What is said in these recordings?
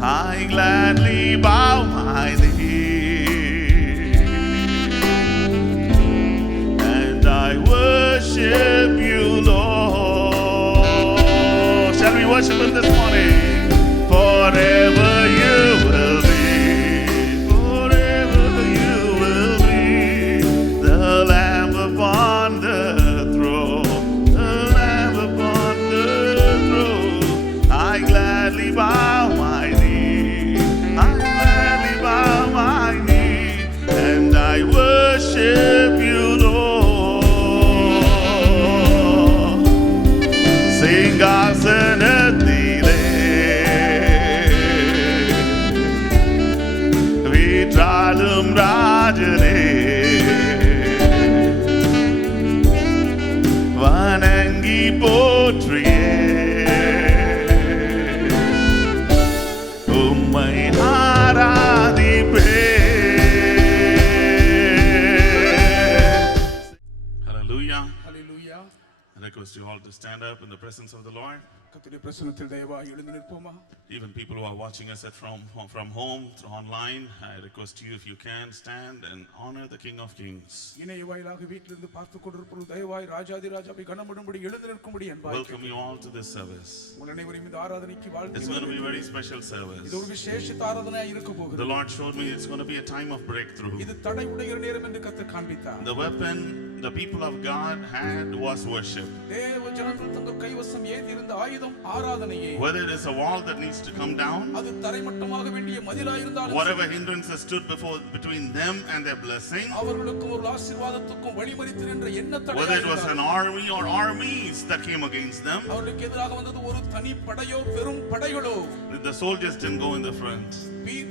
I gladly bow my knee and I worship you, Lord. Shall we worship Him this morning? Forever you will be, forever you will be the Lamb upon the throne, the Lamb upon the throne. I gladly bow my knee, I gladly bow my knee, and I worship you, Lord. സിംഹാസനത്തിലെ വീറ്റാലും രാജനെ വണങ്ങി പോற்றியே உம்மை ஆராதிப்பேன். Hallelujah. Hallelujah. I request you all to stand up in the presence of the Lord. கர்த்தருடைய பிரசன்னத்தில் தயவாய் எழுந்து நிற்போமா? Even people who are watching us from home through online, I request you, if you can, stand and honor the King of Kings. இணைய வாயிலாக வீட்டிலிருந்து பார்த்துக் கொண்டிருப்பவர்கள் தயவாய் ராஜாதி ராஜாவை கனப்படும்படி எழுந்து நிற்கும்படி அன்பாய் Welcome you all to this service. உங்கள் அனைவரையும் இந்த ஆராதனைக்கு வாழ்த்து. It's going to be a very special service. இது ஒரு விசேஷ ஆராதனையாக இருக்க போகிறது. The Lord showed me it's going to be a time of breakthrough. இது தடை உடைகிற நேரம் என்று கர்த்தர் காண்பித்தார். The weapon the people of God had was worship. தேவ ஜனங்கள் தங்கள் கைவசம் ஏந்தி இருந்த ஆயுதம் ஆராதனையே. Whether it is a wall that needs to come down, அது தரைமட்டமாக வேண்டிய மதிலாய் இருந்தாலும், whatever hindrances stood between them and their blessing, அவர்களுக்கும் ஒரு ஆசீர்வாதத்துக்கும் வழிமறித்து நின்ற என்ன தடையாக, whether it was an army or armies that came against them, அவர்களுக்கு எதிராக வந்தது ஒரு தனி படையோ பெரும் படைகளோ, the soldiers didn't go in the front.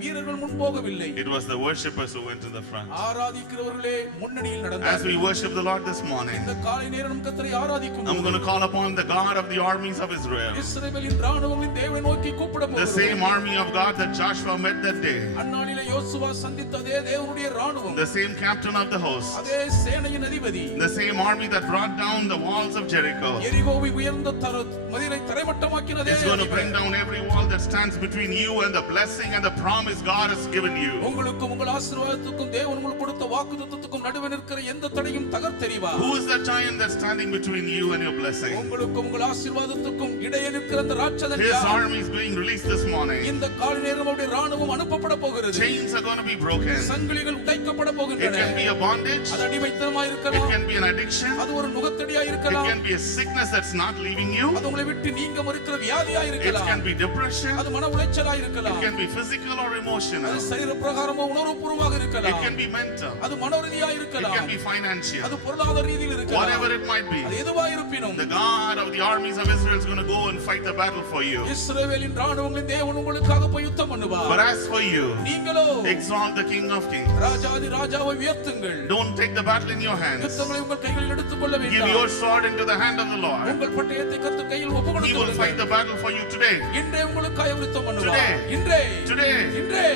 வீரர்கள் முன் போகவில்லை. It was the worshippers who went in the front. ஆராதிக்கிறவர்களே முன்னணியில் நடந்தார்கள். As we worship the Lord this morning, இந்த காலை நேரம் கர்த்தரை ஆராதிக்கும், I'm going to call upon the God of the armies of Israel, இஸ்ரவேலின் ராணுவங்களின் தேவனை நோக்கி கூப்பிட போகிறோம். the same army of God that Joshua met that day, அந்நாளிலே யோசுவா சந்தித்த அதே தேவனுடைய ராணுவம், the same captain of the host, அதே சேனையின் அதிபதி, the same army that brought down the walls of Jericho, எரிகோவை உயர்ந்த மதிலை தரைமட்டமாக்கின அதே is going to bring down every wall that stands between you and the blessing and the promise God has given you. உங்களுக்கும் உங்கள் ஆசீர்வாதத்துக்கும் தேவன் உங்களுக்கு கொடுத்த வாக்குத்தத்தத்துக்கும் நடுவே நிற்கிற எந்த தடையும் தகர்த்தெறிவார். Who is the giant that's standing between you and your blessing? உங்களுக்கும் உங்கள் ஆசீர்வாதத்துக்கும் இடையே நிற்கிற அந்த ராட்சதன் His யார்? army is being released this morning. இந்த காலை நேரம் அவருடைய ராணுவம் அனுப்பப்பட போகிறது. Chains are going to be broken. சங்கிலிகள் உடைக்கப்பட It போகின்றன. can be a bondage. அது அடிமைத்தனமாய் It இருக்கலாம். can be an addiction. அது ஒரு நுகத்தடியாய் It இருக்கலாம். can be a sickness that's not leaving you. அது உங்களை விட்டு நீங்க மறுக்கிற வியாதியாய் It இருக்கலாம். can be depression. அது மன உளைச்சலாய் It இருக்கலாம். can be physical or emotional. அது சரீர பிரகாரமோ உணர்வுபூர்வமாக It இருக்கலாம். can be mental. அது மனோரீதியாய் It இருக்கலாம். can be financial. அது பொருளாதார ரீதியில் இருக்கலாம். Whatever it might be, அது எதுவாய் இருப்பினும், the God of the armies of Israel is going to go and fight the battle for you. இஸ்ரவேலின் ராணுவங்களின் தேவன் உங்களுக்காக போய் யுத்தம் பண்ணுவார். But as for you, நீங்களோ exalt the King of Kings. ராஜாதி ராஜாவை உயர்த்துங்கள். Don't take the battle in your hands. யுத்தங்களை உங்கள் கைகளில் எடுத்துக்கொள்ள Give வேண்டாம். your sword into the hand of the Lord. உங்கள் பட்டயத்தை கர்த்தர் கையில் He will ஒப்புக்கொடுங்கள். fight the battle for you today. இன்றே உங்களுக்காக யுத்தம் பண்ணுவார். Today. இன்றே Today.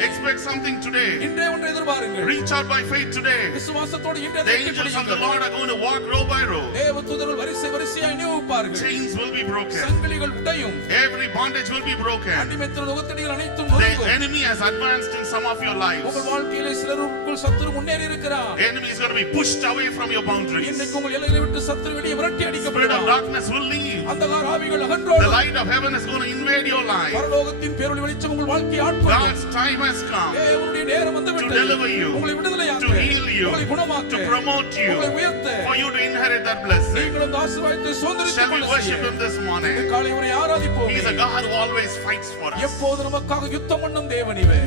Expect something today. இன்றே ஒன்றை எதிர்பாருங்கள். Reach out by faith today. விசுவாசத்தோடு இன்றே The angels of the Lord are going to walk row by row. தேவ தூதர்கள் வரிசை வரிசையாய் நியமிப்பார்கள். Chains will be broken. சங்கிலிகள் உடையும். Every bondage will be broken. அடிமைத்தன நுகத்தடிகள் அனைத்தும் The நொறுங்கும். enemy has advanced in some of your lives. உங்கள் வாழ்க்கையிலே சிலருக்குள் சத்துரு முன்னேறி இருக்கிறார். The enemy is going to be pushed away from your boundaries. இன்னைக்கு உங்கள் எல்லைகளை விட்டு சத்துரு வெளியே விரட்டி Spirit of அடிக்கப்படுவார். darkness will leave. அந்தகார ஆவிகள் The அகன்றோடும். light of heaven is going to invade your life. பரலோகத்தின் பேரொளி வெளிச்சம் உங்கள் வாழ்க்கையை ஆட்கொள்ளும். God's time has come தேவனுடைய நேரம் வந்து to விட்டது. deliver you, உங்களை விடுதலையாக்க, to heal you, உங்களை குணமாக்க, to promote you, உங்களை உயர்த்த, for you to inherit that blessing. நீங்கள் அந்த ஆசீர்வாதத்தை Shall சுதந்தரித்துக் we கொள்ள worship செய்ய. Him this இந்த morning? காலை அவரை ஆராதிப்போம். He is a God who always fights for us. எப்போது நமக்காக யுத்தம் பண்ணும் தேவன் இவர்.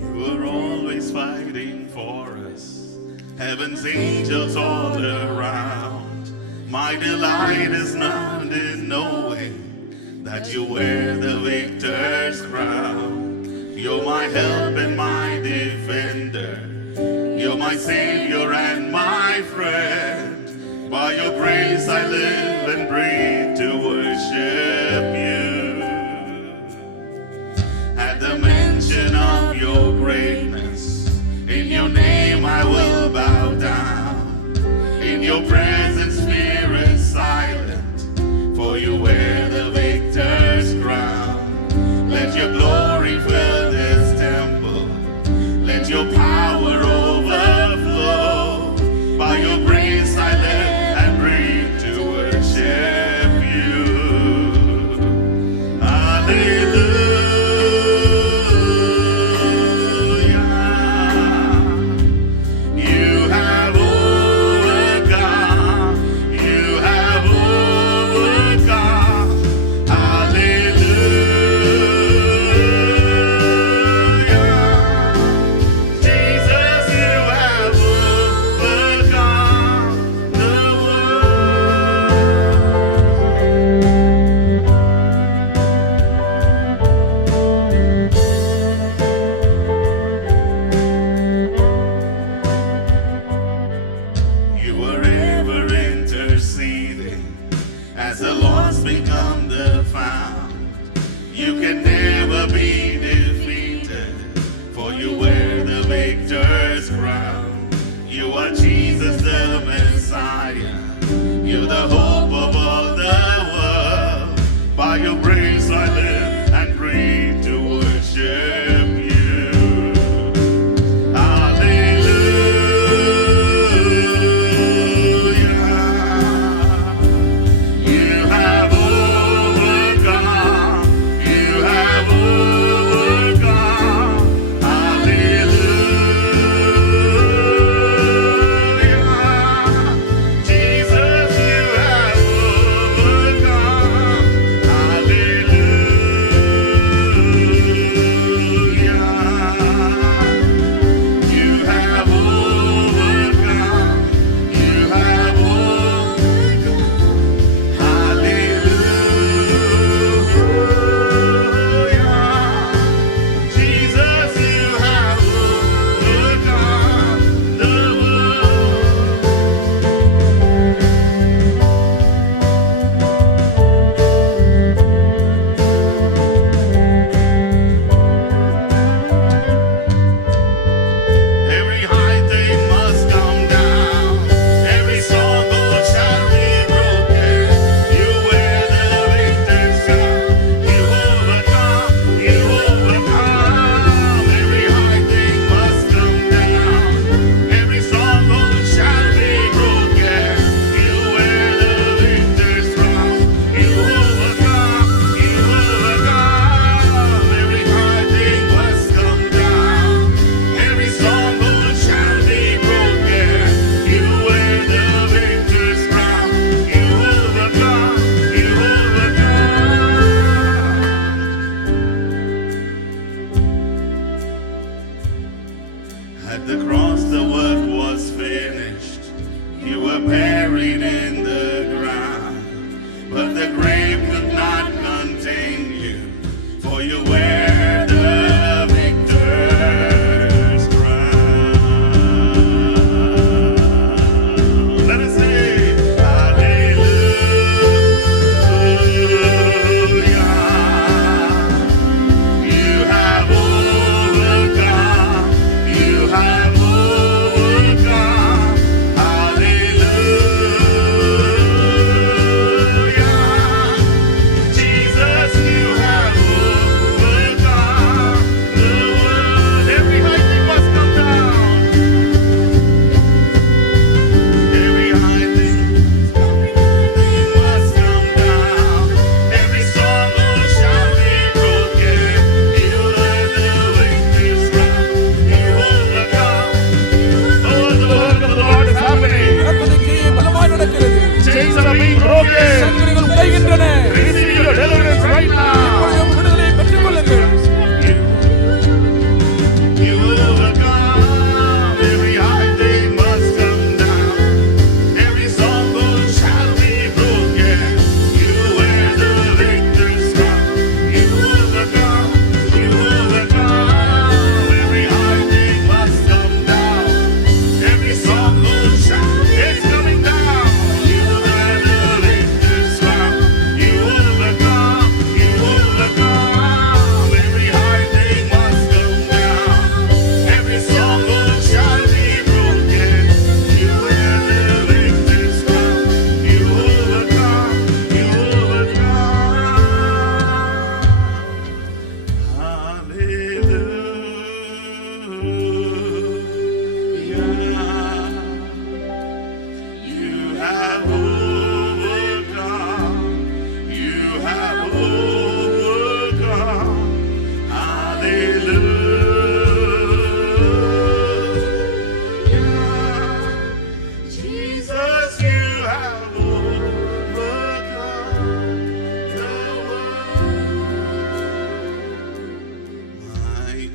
You are always fighting for us. Heaven's angels all around. My delight is not in knowing that you wear the victor's crown. You're my help and my defender. You're my savior and my friend. By your grace I live and breathe to worship you. At the mention In your name I will bow down. In your presence fear is silent, for you wear the victor's crown. Let your glory fill this temple. Let your power overflow. By your grace I live and breathe to worship you. Hallelujah. You have overcome. You have overcome. Hallelujah. Jesus, you have overcome the world. You are ever interceding as the lost become the found. You can never be defeated, for you wear the victor's crown. You are Jesus the Messiah. You're the hope of all the world. By your grace I live and breathe to worship you. Hallelujah. You have overcome. You have overcome. Hallelujah. Jesus, you have overcome. Hallelujah. You have overcome. You have overcome. Hallelujah. Jesus, you have overcome the Every high thing must come down. Every stronghold shall be broken. You wear the victor's crown. You overcome. You overcome. Every high thing must come down. Every stronghold shall be broken. You wear the victor's crown. You overcome. You overcome. Every high thing must come down. Every stronghold shall be broken. You wear the victor's crown. You overcome. You overcome. At the cross the work was finished. You were buried in the ground, but the grave could not contain you, for you wear the victor's crown. Let us sing. Hallelujah. You have overcome. You have overcome.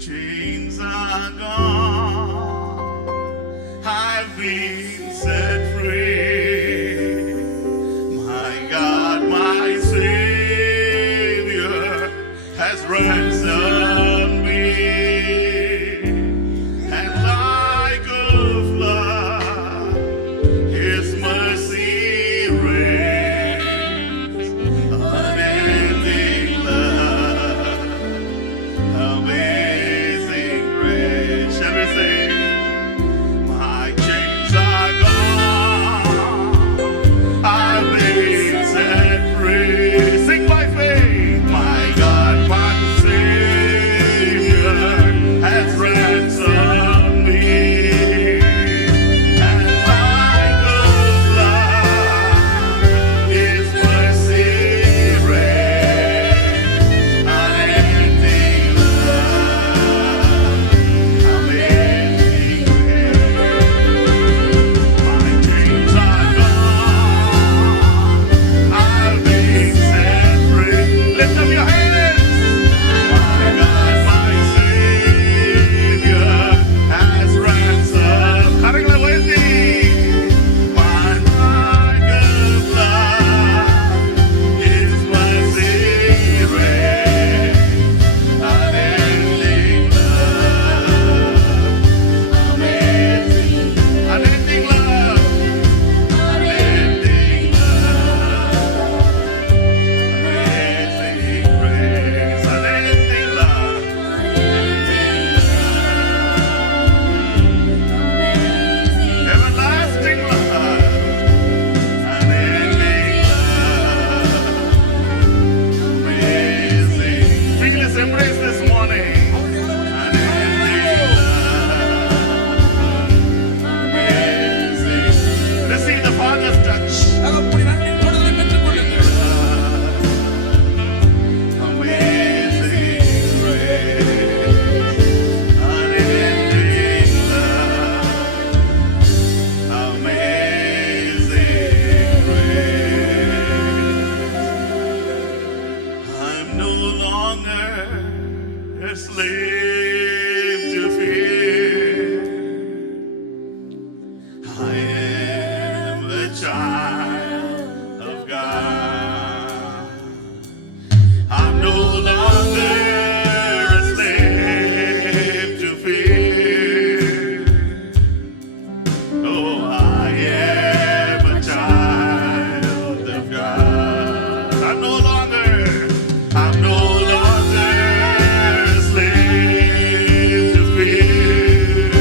chains are gone. I've been set free. My God, my Savior has ransomed me. And like a flood, His mercy reigns. Unending love, amazing grace. Shall we sing? My chains are gone. I've been set free. Sing by faith. My God, my Savior has ransomed me. And like a flood, His mercy reigns. Unending love, amazing grace. My dreams are gone. I've been set free. Lift up your hands. My God, my Savior has ransomed. Carregla with me. My like a flood, His mercy reigns. Unending love, amazing, unending love, unending love, amazing grace, unending love, everlasting love, unending love, amazing. Feel His embrace this morning. Unending love, amazing. Receive the Father's touch. தகப்பனின் அன்பின் தொடர்பை பெற்றுக் கொள்ளுங்கள். Amazing grace, unending love, amazing grace. I'm no longer a slave to fear. I am a child of God. I'm no longer a slave to fear. Oh, I am a child of God. I'm no longer a slave to fear.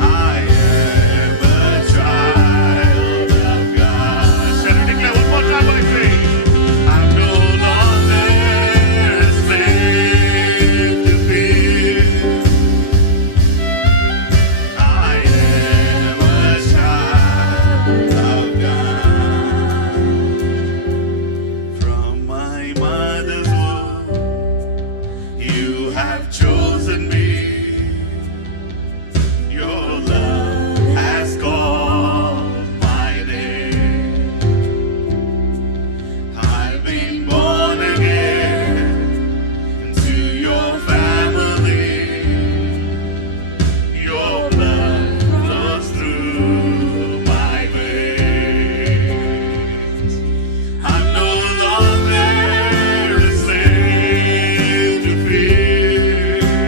I am a child of God. Shall we declare one more time by faith? I'm no longer a slave to fear. I am a child of God. From my mother's womb, you have chosen me. Your love has called my name. I've been born again into your family. Your blood flows through my veins. I'm no longer a slave to fear.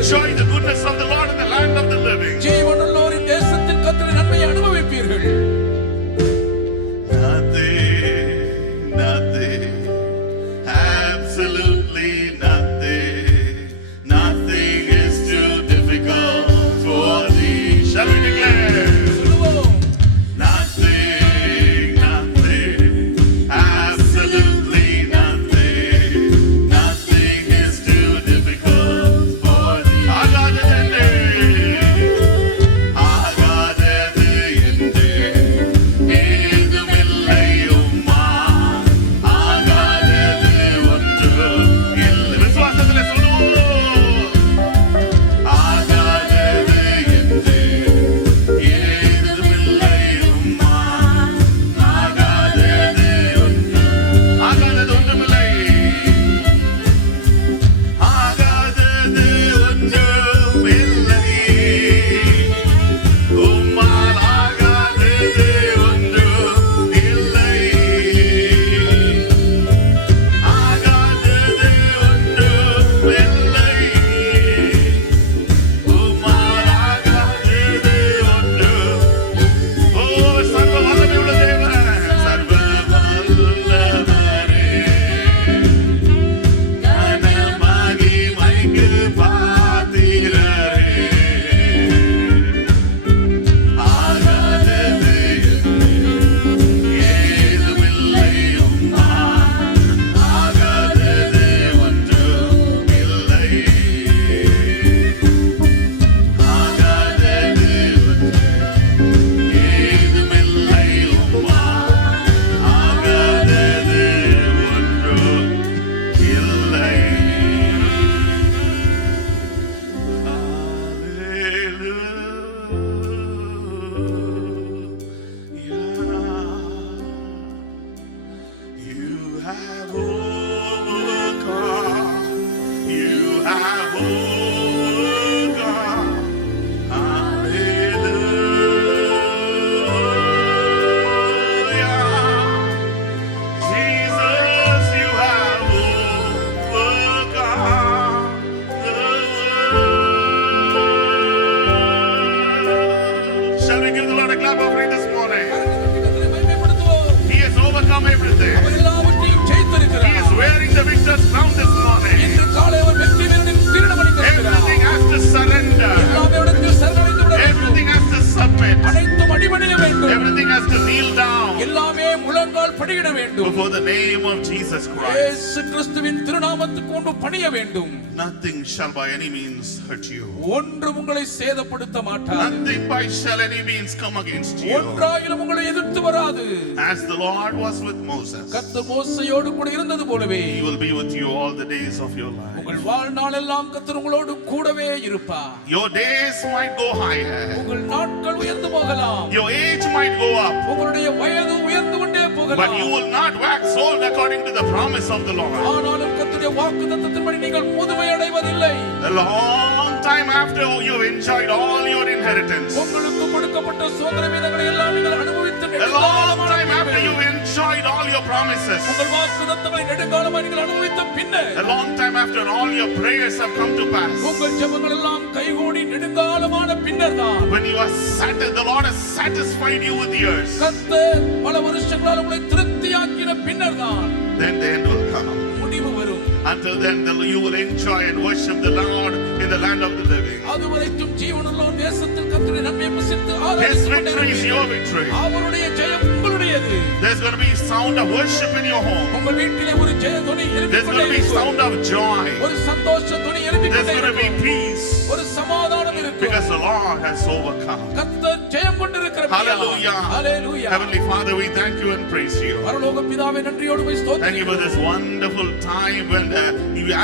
enjoy the goodness of the Lord in the land of the living. ஜீவனுள்ளோரின் தேசத்தின் கர்த்தரின் நன்மையை அனுபவிப்பீர்கள். Nothing, absolutely nothing. Nothing is too difficult for thee. Shall we declare? சொல்லுவோம். Nothing, absolutely nothing. Nothing is too difficult for thee. ஆகாதது என்று ஏதுமில்லை உம்மா. ஆகாதது ஒன்றும் இல்லை. விசுவாசத்திலே சொல்லுவோம். ஆகாதது என்று ஏதுமில்லை உம்மா. ஆகாதது ஒன்றுமில்லை. ஆகாதது ஒன்றுமில்லை. உம்மால் ஆகாதது ஒன்றும் இல்லை. ஆகாதது ஒன்றுமில்லை. உம்மால் ஆகாதது ஒன்றும். ஓ சர்வ வல்லமையுள்ள தேவன், சர்வ வல்லவரே, கன மகிமைக்கு பாத்திரரே. ஆகாதது ஏதுமில்லை உம்மா. ஆகாதது ஒன்றும் இல்லை. ஆகாதது ஏதுமில்லை உம்மா. ஆகாதது ஒன்றும் இல்லை. You have overcome. You have overcome. Hallelujah. Jesus, you have overcome the world. Shall we give the Lord a clap offering this morning? கர்த்தரை மகிமைப்படுத்துவோம். He has overcome everything. அவர் எல்லாவற்றையும் He ஜெயித்திருக்கிறார். is wearing the victor's crown this morning. இன்று காலை அவர் வெற்றி வீரனின் கிரீடம் அணிந்திருக்கிறார். Everything has to surrender. எல்லாமே அவரிடத்தில் சரணடைந்து விட வேண்டும். Everything has to submit. அனைத்தும் அடிபணிய வேண்டும். Everything has to kneel down எல்லாமே முழங்கால் படியிட வேண்டும். before the name of Jesus Christ. இயேசு கிறிஸ்துவின் திருநாமத்துக்கு முன்பு பணிய வேண்டும். Nothing shall by any means hurt you. ஒன்றும் உங்களை சேதப்படுத்த மாட்டாது. Nothing by shall any means come against you. ஒன்றாயிலும் உங்களை எதிர்த்து வராது. As the Lord was with Moses, கர்த்தர் மோசேயோடு கூட இருந்தது போலவே He will be with you all the days of your life. உங்கள் வாழ்நாள் எல்லாம் கர்த்தர் உங்களோடு கூடவே இருப்பார். Your days might go higher. உங்கள் நாட்கள் உயர்ந்து போகலாம். Your age might go up. உங்களுடைய வயது உயர்ந்து கொண்டே But போகலாம். you will not wax old according to the promise of the Lord. ஆனாலும் கர்த்தருடைய வாக்குத்தத்தத்தின்படி நீங்கள் முதுமை அடைவதில்லை. A long time after you've enjoyed all your inheritance. உங்களுக்கு கொடுக்கப்பட்ட சுதந்திர வீதங்களை எல்லாம் நீங்கள் அனுபவித்து A long time after you've enjoyed all your promises. உங்கள் வாக்குத்தத்தங்களை நெடுங்காலமாக நீங்கள் அனுபவித்த பின்னர் A long time after all your prayers have come to pass. உங்கள் ஜெபங்கள் எல்லாம் கைகூடி நெடுங்காலமான பின்னர் தான் When you are the Lord has satisfied you with years. கர்த்தர் பல வருஷங்களால் உங்களை திருப்தியாக்கின பின்னர் தான் Then the end will come. முடிவு வரும். Until then, you will enjoy and worship the Lord in the land of the living. அதுவரைக்கும் ஜீவனுள்ளோர் தேசத்தில் கர்த்தருடைய நன்மையை புசித்து His ஆராதித்துக் கொண்டே victory is your இருப்பீர்கள். victory. அவருடைய ஜெயம் உங்களுடையது. There's going to be sound of worship in your home. உங்கள் வீட்டிலே ஒரு ஜெய துணி There's எழுப்பிக் going கொண்டே to be இருக்கும். sound of joy. ஒரு சந்தோஷ துணி எழுப்பிக் There's கொண்டே going to be இருக்கும். peace. ஒரு சமாதானம் இருக்கும். Because the Lord has overcome. கர்த்தர் ஜெயம் கொண்டிருக்கிறபடியால். Hallelujah. ஹalleluya. Heavenly Father, we thank you and praise you. பரலோக பிதாவே நன்றியோடு உம்மை Thank you for ஸ்தோத்திரிக்கிறோம். this wonderful time when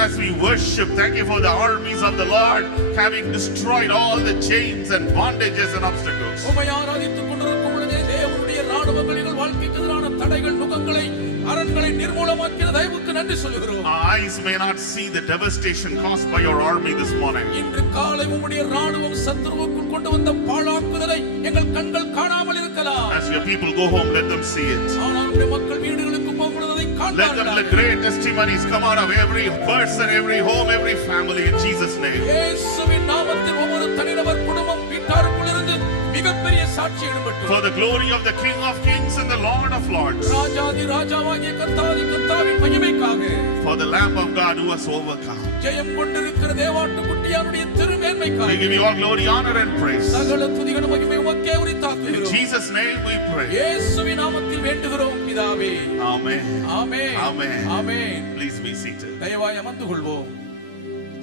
as we worship. Thank you for the armies of the Lord having destroyed all the chains and bondages and obstacles. உம்மை ஆராதித்துக் கொண்டிருக்கும் பொழுதே தேவனுடைய ராணுவங்கள் எங்கள் வாழ்க்கைக்கு எதிரான தடைகள் நுகங்களை அரண்களை நிர்மூலமாக்கின தயவுக்கு நன்றி சொல்கிறோம். Our eyes may not see the devastation caused by your army this morning. இன்று காலை உம்முடைய ராணுவம் சத்துருவுக்குள் கொண்டு வந்த பாழாக்குதலை எங்கள் கண்கள் காணாமல் இருக்கலாம். As your people go home, let them see it. ஆனால் உம்முடைய மக்கள் வீடுகளுக்கு போகும்போது அதை Let them let great testimonies come out of every person, every home, every family in Jesus' name. இயேசுவின் நாமத்தில் ஒவ்வொரு தனிநபர் குடும்பம் வீட்டாருக்குள்ளிருந்து மிகப்பெரிய சாட்சி எழும்பட்டும். For the glory of the King of Kings and the Lord of Lords. ராஜாதி ராஜாவாகிய கர்த்தாதி கர்த்தாவின் மகிமைக்காக. For the Lamb of God who has overcome. ஜெயம் கொண்டிருக்கிற தேவாட்டுக்குட்டியாருடைய திருமேன்மைக்காக. We give you all glory, honor and praise. சகல துதிகளும் மகிமை உமக்கே In உரித்தாக்குகிறோம். Jesus' name we pray. இயேசுவின் நாமத்தில் வேண்டுகிறோம் பிதாவே. Amen. ஆமென். Amen. ஆமென். Please be seated. தயவாய் அமர்ந்து கொள்வோம்.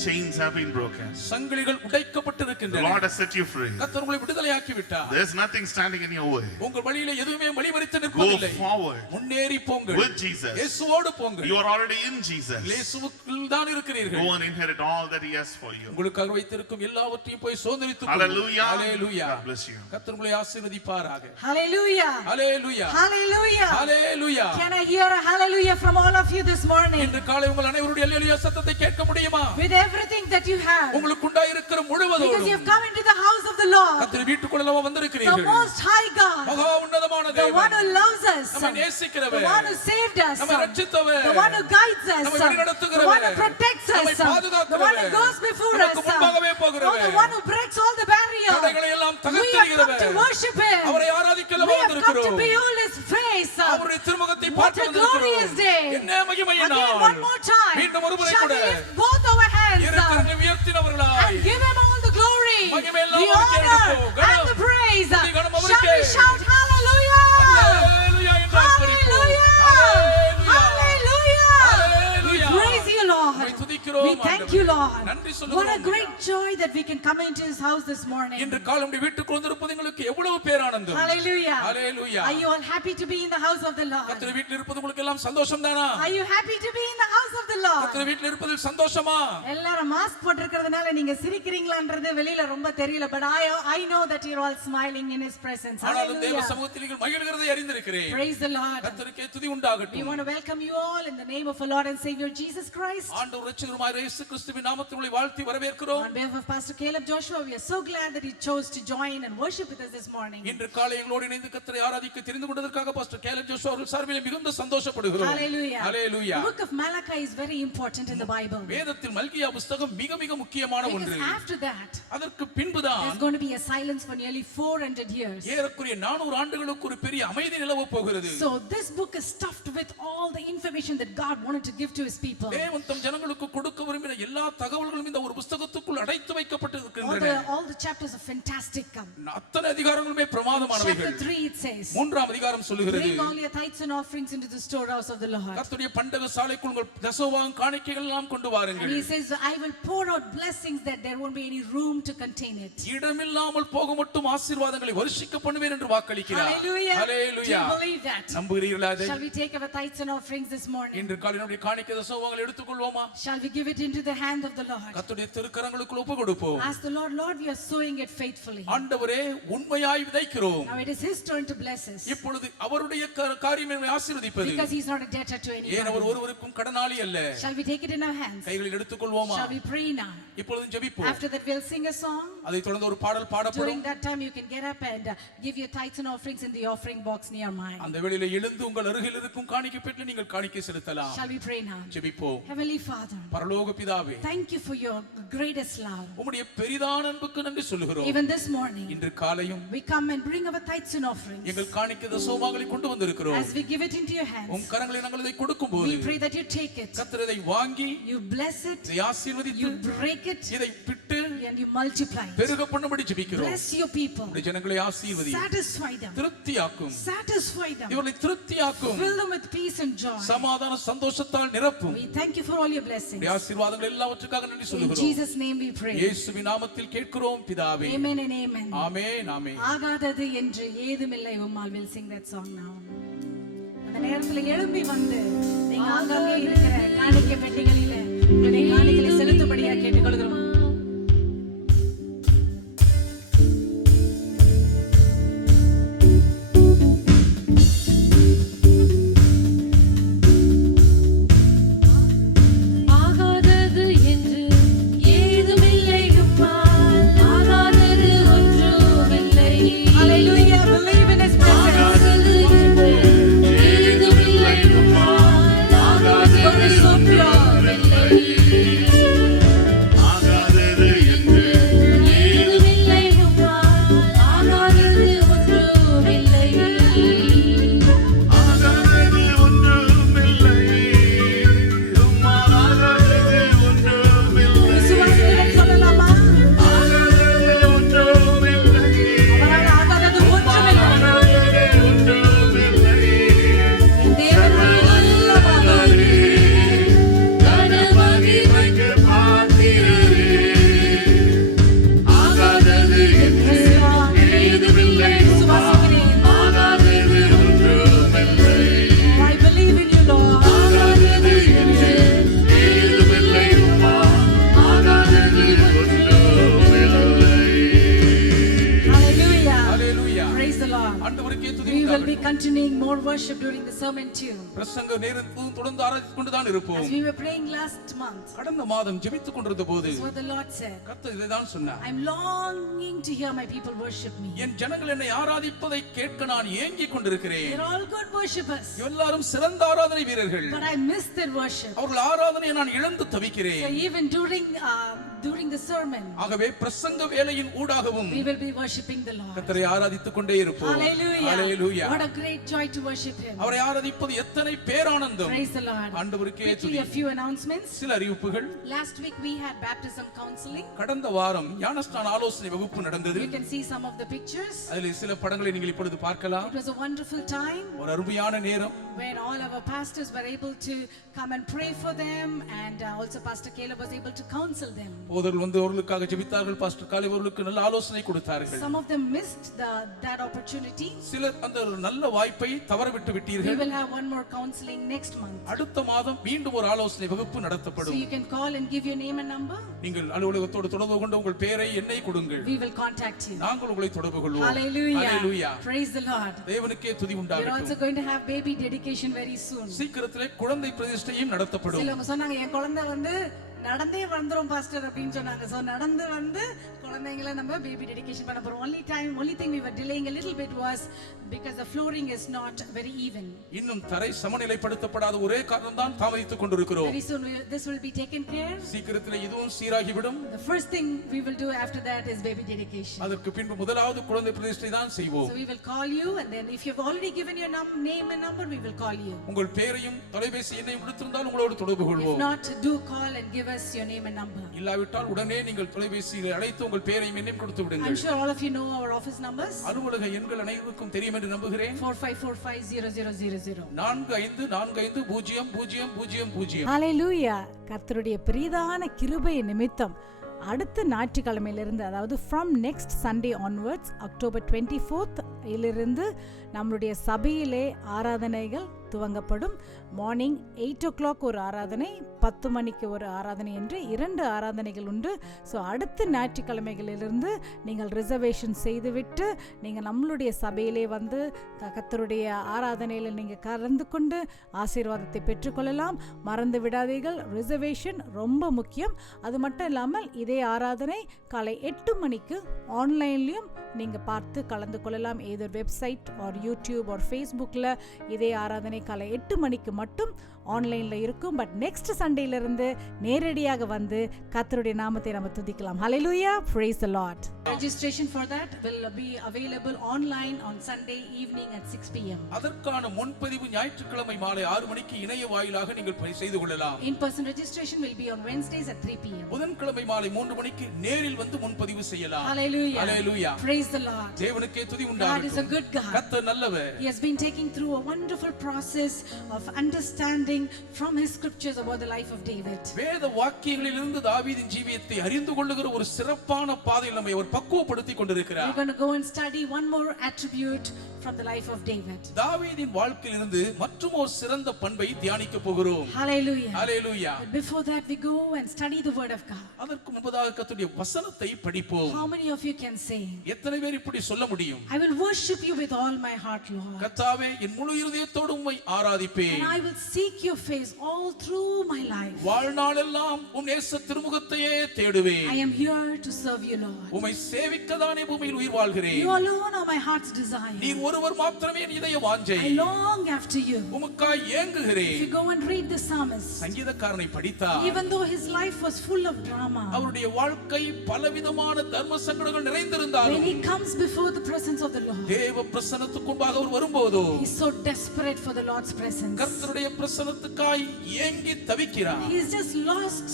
Chains have been broken. சங்கிலிகள் The உடைக்கப்பட்டிருக்கின்றன. Lord has set you free. கர்த்தர் உங்களை விடுதலையாக்கி விட்டார். There's nothing standing in your way. உங்கள் வழியிலே எதுவுமே வழிமறித்து Go நிற்பதில்லை. forward முன்னேறி போங்கள். with Jesus. இயேசுவோடு போங்கள். You are already in Jesus. இயேசுவுக்குள் தான் இருக்கிறீர்கள். Go and inherit all that He has for you. உங்களுக்காக வைத்திருக்கும் எல்லாவற்றையும் போய் சோதரித்துக் Hallelujah. ஹalleluya. God bless you. கர்த்தர் உங்களை ஆசீர்வதிப்பாராக. Hallelujah. ஹalleluya. Hallelujah. ஹalleluya. Can I hear a hallelujah from all of you this morning? இன்று காலை உங்கள் அனைவருடைய ஹalleluya சத்தத்தை கேட்க முடியுமா? With everything that you have. உங்களுக்கு உண்டாயிருக்கிற Because முழுவதோடும் you have come into the house of the Lord. கர்த்தர் வீட்டுக்குள்ளே The வந்திருக்கிறீர்கள். most high God. மகா உன்னதமான The one தேவன். who loves us. நம்மை The நேசிக்கிறவர். one who saved us. நம்மை ரட்சித்தவர். The one who guides us. நம்மை The வழிநடத்துகிறவர். one who protects us. நம்மை The பாதுகாக்கிறவர். one who goes before us. நமக்கு முன்பாகவே Oh, போகிறவர். the one who breaks all the barriers. தடைகளை எல்லாம் We have come to தகர்த்தெறிகிறவர். worship Him. அவரை ஆராதிக்கல We have come to வந்திருக்கிறோம். behold His face. அவருடைய திருமுகத்தை What பார்க்க a glorious வந்திருக்கிறோம். day. என்ன மகிமையான Again, நாள். one more time. மீண்டும் ஒரு முறை Shall கூட we lift both our hands இரு கரங்களை உயர்த்தினவர்களாய் and give Him all the glory, மகிமை எல்லாம் the அவருக்கே honor, எடுப்போம். and the praise? துதி, கனம் Shall அவருக்கே. we shout hallelujah? ஹalleluya என்று ஆர்ப்பரிப்போம். Hallelujah! ஹalleluya. Hallelujah! We praise you, Lord. உம்மை துதிக்கிறோம் We thank ஆண்டவரே. you, Lord. நன்றி What a சொல்லுகிறோம். great joy that we can come into His house this morning. இன்று காலை உம்முடைய வீட்டுக்கு வந்திருப்பது எங்களுக்கு எவ்வளவு பேரானந்தம். Hallelujah! ஹalleluya. Are you all happy to be in the house of the Lord? கர்த்தர் வீட்டில் இருப்பது உங்களுக்கு எல்லாம் சந்தோஷம் தானா? Are you happy to be in the house of the Lord? கர்த்தர் வீட்டில் இருப்பதில் சந்தோஷமா? எல்லாரும் மாஸ்க் போட்டிருக்கிறதுனால நீங்க சிரிக்கிறீங்களான்றது வெளியில ரொம்ப தெரியல, but I know that you're all smiling in His presence. ஆனாலும் தேவ Hallelujah! சமூகத்தில் நீங்கள் மகிழ்கிறதை அறிந்திருக்கிறேன். Praise the Lord. கர்த்தருக்கே துதி We உண்டாகட்டும். want to welcome you all in the name of our Lord and Savior Jesus Christ. ஆண்டவர் இரட்சகருமாய் இயேசு கிறிஸ்துவின் நாமத்தில் உங்களை வாழ்த்தி வரவேற்கிறோம். On behalf of Pastor Caleb Joshua, we are so glad that he chose to join and worship with us this morning. இன்று காலை எங்களோடு இணைந்து கர்த்தரை ஆராதிக்க தெரிந்து கொண்டதற்காக பாஸ்டர் கேலப் ஜோஷுவா அவர்கள் சார்பில் மிகுந்த சந்தோஷப்படுகிறோம். Hallelujah. ஹalleluya. The book of Malachi is very important in the Bible. வேதத்தில் மல்கியா புத்தகம் மிக மிக முக்கியமான Because ஒன்று. after that, அதற்கு பின்புதான் there's going to be a silence for nearly 400 years. ஏறக்குறைய 400 ஆண்டுகளுக்கு ஒரு பெரிய அமைதி நிலவ போகிறது. So this book is stuffed with all the information that God wanted to give to His people. தேவன் தம் ஜனங்களுக்கு கொடுக்க விரும்பின எல்லா தகவல்களும் இந்த ஒரு புத்தகத்துக்குள் அடைத்து வைக்கப்பட்டிருக்கின்றன. All the chapters are fantastic. அத்தனை அதிகாரங்களுமே பிரமாதமானவைகள். Chapter 3 it says, மூன்றாம் அதிகாரம் சொல்லுகிறது, bring all your tithes and offerings into the storehouse of the Lord. கர்த்தருடைய பண்டக சாலைக்குள் உங்கள் தசமபாகம் காணிக்கைகள் எல்லாம் கொண்டு And வாருங்கள். He says, I will pour out blessings that there won't be any room to contain it. இடமில்லாமல் போக மட்டும் ஆசீர்வாதங்களை வருஷிக்க பண்ணுவேன் என்று வாக்களிக்கிறார். Hallelujah. Do hallelujah. you believe that? நம்புகிறீர்களா அதை? Shall we take our tithes and offerings this morning? இன்று காலையினுடைய காணிக்கை தசமபாகங்களை எடுத்துக்கொள்வோமா? Shall we give it into the hand of the Lord? கர்த்தருடைய திருக்கரங்களுக்குள் ஒப்பு கொடுப்போம். Ask the Lord, Lord, we are sowing it faithfully. ஆண்டவரே உண்மையாய் விதைக்கிறோம். Now it is His turn to bless us. இப்பொழுது அவருடைய காரியம் எங்களை ஆசீர்வதிப்பது. Because He's not a debtor to ஏன் அவர் anybody. ஒருவருக்கும் கடனாளி அல்ல. Shall we take it in our hands? கைகளில் எடுத்துக்கொள்வோமா? Shall we pray now? இப்பொழுது ஜெபிப்போம். After that we'll sing a song. அதை தொடர்ந்து ஒரு பாடல் During பாடப்படும். that time you can get up and give your tithes and offerings in the offering box near mine. அந்த வேளையிலே எழுந்து உங்கள் அருகில் இருக்கும் காணிக்கை பெற்று நீங்கள் காணிக்கை செலுத்தலாம். Shall we pray now? ஜெபிப்போம். Heavenly Father, பரலோக பிதாவே, thank you for your greatest love. உம்முடைய பெரிதான அன்புக்கு நன்றி சொல்லுகிறோம். Even this morning, இன்று காலையும் we come and bring our tithes and offerings. எங்கள் காணிக்கை தசமபாகங்களை கொண்டு வந்திருக்கிறோம். As we give it into your hands, உம் கரங்களை நாங்கள் இதை கொடுக்கும்போது we pray that you take it, கர்த்தர் இதை வாங்கி you bless it, இதை ஆசீர்வதித்து you break it, இதை பிட்டு and you multiply it. பெருக பண்ணும்படி ஜெபிக்கிறோம். Bless your people. உம்முடைய ஜனங்களை ஆசீர்வதி, Satisfy them. திருப்தியாக்கும், Satisfy them. இவர்களை திருப்தியாக்கும், Fill them with peace and joy. சமாதான சந்தோஷத்தால் நிரப்பும். We thank you for all your blessings. உம்முடைய ஆசீர்வாதங்கள் எல்லாவற்றுக்காக நன்றி In சொல்லுகிறோம். Jesus' name we pray. இயேசுவின் நாமத்தில் கேட்கிறோம் பிதாவே. Amen and amen. ஆமென் ஆமென். ஆகாதது என்று ஏதுமில்லை உம்மால். We'll sing that song now. அந்த நேரத்துல எழும்பி வந்து நீங்க ஆங்காங்கே இருக்கிற காணிக்கை பெட்டிகளில உங்களுடைய காணிக்கைகளை செலுத்தும்படியா கேட்டுக்கொள்கிறோம். ஆகாதது என்று ஏதுமில்லை உம்மால், ஆகாதது ஒன்றுமில்லை. Hallelujah. Believe in His presence. ஆகாதது என்று ஏதுமில்லை உம்மால், will be continuing more worship during the sermon too. பிரசங்க நேரத்தும் தொடர்ந்து ஆராதித்துக் கொண்டுதான் இருப்போம். As we were praying last month, கடந்த மாதம் ஜெபித்துக் கொண்டிருந்த போது that's what the Lord said. கர்த்தர் இதைதான் சொன்னார். I'm longing to hear my people worship me. என் ஜனங்கள் என்னை ஆராதிப்பதை கேட்க நான் ஏங்கிக் கொண்டிருக்கிறேன். They're all good worshipers, எல்லாரும் சிறந்த ஆராதனை வீரர்கள். but I miss their worship. அவர்கள் ஆராதனையை நான் இழந்து தவிக்கிறேன். So even during the sermon, ஆகவே பிரசங்க வேளையின் ஊடாகவும் we will be worshiping the Lord. கர்த்தரை ஆராதித்துக் கொண்டே இருப்போம். Hallelujah. Hallelujah. What a great joy to worship him. அவரை ஆராதிப்பது எத்தனை பேரானந்தம். Praise the Lord. ஆண்டவருக்கே Quickly துதி. a few announcements. சில அறிவிப்புகள். Last week we had baptism counseling. கடந்த வாரம் ஞானஸ்நான ஆலோசனை வகுப்பு நடந்தது. You can see some of the pictures. அதில் சில படங்களை நீங்கள் இப்பொழுது பார்க்கலாம். It was a wonderful time ஒரு அருமையான நேரம். when all our pastors were able to come and pray for them, and also Pastor Caleb was able to counsel them. போதர்கள் வந்து அவர்களுக்காக ஜெபித்தார்கள். பாஸ்டர் காலேப் அவர்களுக்கு நல்ல ஆலோசனை கொடுத்தார்கள். Some of them missed that opportunity. சிலர் அந்த ஒரு நல்ல வாய்ப்பை தவறவிட்டு We விட்டீர்கள். will have one more counseling next month. அடுத்த மாதம் மீண்டும் ஒரு ஆலோசனை வகுப்பு So நடத்தப்படும். you can call and give your name and number. நீங்கள் அலுவலகத்தோடு தொடர்பு கொண்டு உங்கள் பெயரை எண்ணை கொடுங்கள். We will contact you. நாங்கள் உங்களை தொடர்பு கொள்வோம். Hallelujah. Hallelujah. Praise the Lord. தேவனுக்கே துதி We're also உண்டாகட்டும். going to have baby dedication very soon. சீக்கிரத்திலே குழந்தை பிரதிஷ்டையும் நடத்தப்படும். சிலவங்க சொன்னாங்க என் குழந்தை வந்து நடந்தே வந்துரும் பாஸ்டர் அப்படின்னு சொன்னாங்க. சோ நடந்து வந்து குழந்தைகளை நம்ம பேபி டெடிகேஷன் பண்ண போறோம். only thing we were delaying a little bit was because the flooring is not very even. இன்னும் தரை சமநிலைப்படுத்தப்படாத ஒரே காரணம் தான் தாமதித்துக் கொண்டிருக்கிறோம். Very soon this will be taken care. சீக்கிரத்திலே இதுவும் சீராகிவிடும். The first thing we will do after that is baby dedication. அதற்கு பின்பு முதலாவது குழந்தை பிரதிஷ்டை தான் செய்வோம். So we will call you, and then if you've already given your name and number, we will call you. உங்கள் பெயரையும் தொலைபேசி எண்ணையும் கொடுத்திருந்தால் உங்களோடு தொடர்பு If கொள்வோம். not, do call and give us your name and number. இல்லாவிட்டால் உடனே நீங்கள் தொலைபேசியில் அழைத்து உங்கள் பெயரையும் எண்ணையும் கொடுத்து I'm விடுங்கள். sure all of you know our office numbers. அலுவலக எண்கள் அனைவருக்கும் தெரியும் என்று நம்புகிறேன். 45450000. 45450000. ஹalleluya. கர்த்தருடைய பெரிதான கிருபை நிமித்தம் அடுத்த ஞாயிற்றுக்கிழமையிலிருந்து, அதாவது from next Sunday onwards October 24th இலிருந்து நம்மளுடைய சபையிலே ஆராதனைகள் துவங்கப்படும். மார்னிங் 8 o'clock ஒரு ஆராதனை, 10 மணிக்கு ஒரு ஆராதனை என்று 2 ஆராதனைகள் உண்டு. ஸோ அடுத்த ஞாயிற்றுக்கிழமைகளிலிருந்து நீங்கள் ரிசர்வேஷன் செய்துவிட்டு நீங்கள் நம்மளுடைய சபையிலே வந்து கர்த்தருடைய ஆராதனையில் நீங்கள் கலந்து கொண்டு ஆசீர்வாதத்தை பெற்றுக்கொள்ளலாம். மறந்து விடாதீர்கள், ரிசர்வேஷன் ரொம்ப முக்கியம். அது மட்டும் இல்லாமல் இதே ஆராதனை காலை 8 மணிக்கு ஆன்லைன்லையும் நீங்கள் பார்த்து கலந்து கொள்ளலாம். ஏதோ வெப்சைட் ஆர் யூடியூப் ஆர் ஃபேஸ்புக்கில் இதே ஆராதனை காலை 8 மணிக்கு மட்டும் ஆன்லைனில் இருக்கும். பட் நெக்ஸ்ட் சண்டேலேருந்து நேரடியாக வந்து கர்த்தருடைய நாமத்தை நம்ம துதிக்கலாம். ஹalleluya, praise the Lord. Registration for that will be available online on Sunday evening at 6 p.m. அதற்கான முன்பதிவு ஞாயிற்றுக்கிழமை மாலை 6 மணிக்கு இணைய வாயிலாக நீங்கள் செய்து கொள்ளலாம். In-person registration will be on Wednesdays at 3 p.m. புதன்கிழமை மாலை 3 மணிக்கு நேரில் வந்து முன்பதிவு செய்யலாம். Hallelujah. Hallelujah. Praise the Lord. தேவனுக்கே துதி God is a உண்டாகட்டும். good God. கர்த்தர் நல்லவர். He has been taking through a wonderful process of understanding from his scriptures about the life of David. வேத வாக்கியங்களிலிருந்து தாவீதின் ஜீவியத்தை அறிந்து கொள்ளுகிற ஒரு சிறப்பான பாதையில் நம்மை அவர் பக்குவப்படுத்திக் கொண்டிருக்கிறார். We're going to go and study one more attribute from the life of David. தாவீதின் வாழ்க்கையிலிருந்து மற்றும் ஒரு சிறந்த பண்பை தியானிக்க போகிறோம். Hallelujah. Hallelujah. But before that we go and study the word of God. அதற்கு முன்பதாக கர்த்தருடைய வசனத்தை படிப்போம். How many of you can say, எத்தனை பேர் இப்படி சொல்ல முடியும்? I will worship you with all my heart, Lord, கர்த்தாவே, என் முழு இருதயத்தோடு உம்மை ஆராதிப்பேன். and I will seek your face all through my life. வாழ்நாளெல்லாம் உம் நேச திருமுகத்தையே தேடுவேன். I am here to serve you, Lord. உம்மை சேவிக்கதானே பூமியில் உயிர் வாழ்கிறேன். You alone are my heart's desire. நீர் ஒருவர் மாத்திரமே என் இதய வாஞ்சை. I long after you. உமக்காய் ஏங்குகிறேன். If you go and read the psalmist, சங்கீதக்காரனை படித்தார். even though his life was full of drama, அவருடைய வாழ்க்கை பலவிதமான தர்ம சங்கடங்கள் when நிறைந்திருந்தாலும் he comes before the presence of the Lord, தேவ பிரசன்னத்துக்கு முன்பாக அவர் வரும்போதோ he's so desperate for the Lord's presence. கர்த்தருடைய பிரசன்னத்துக்காய் ஏங்கி தவிக்கிறார். He is just lost,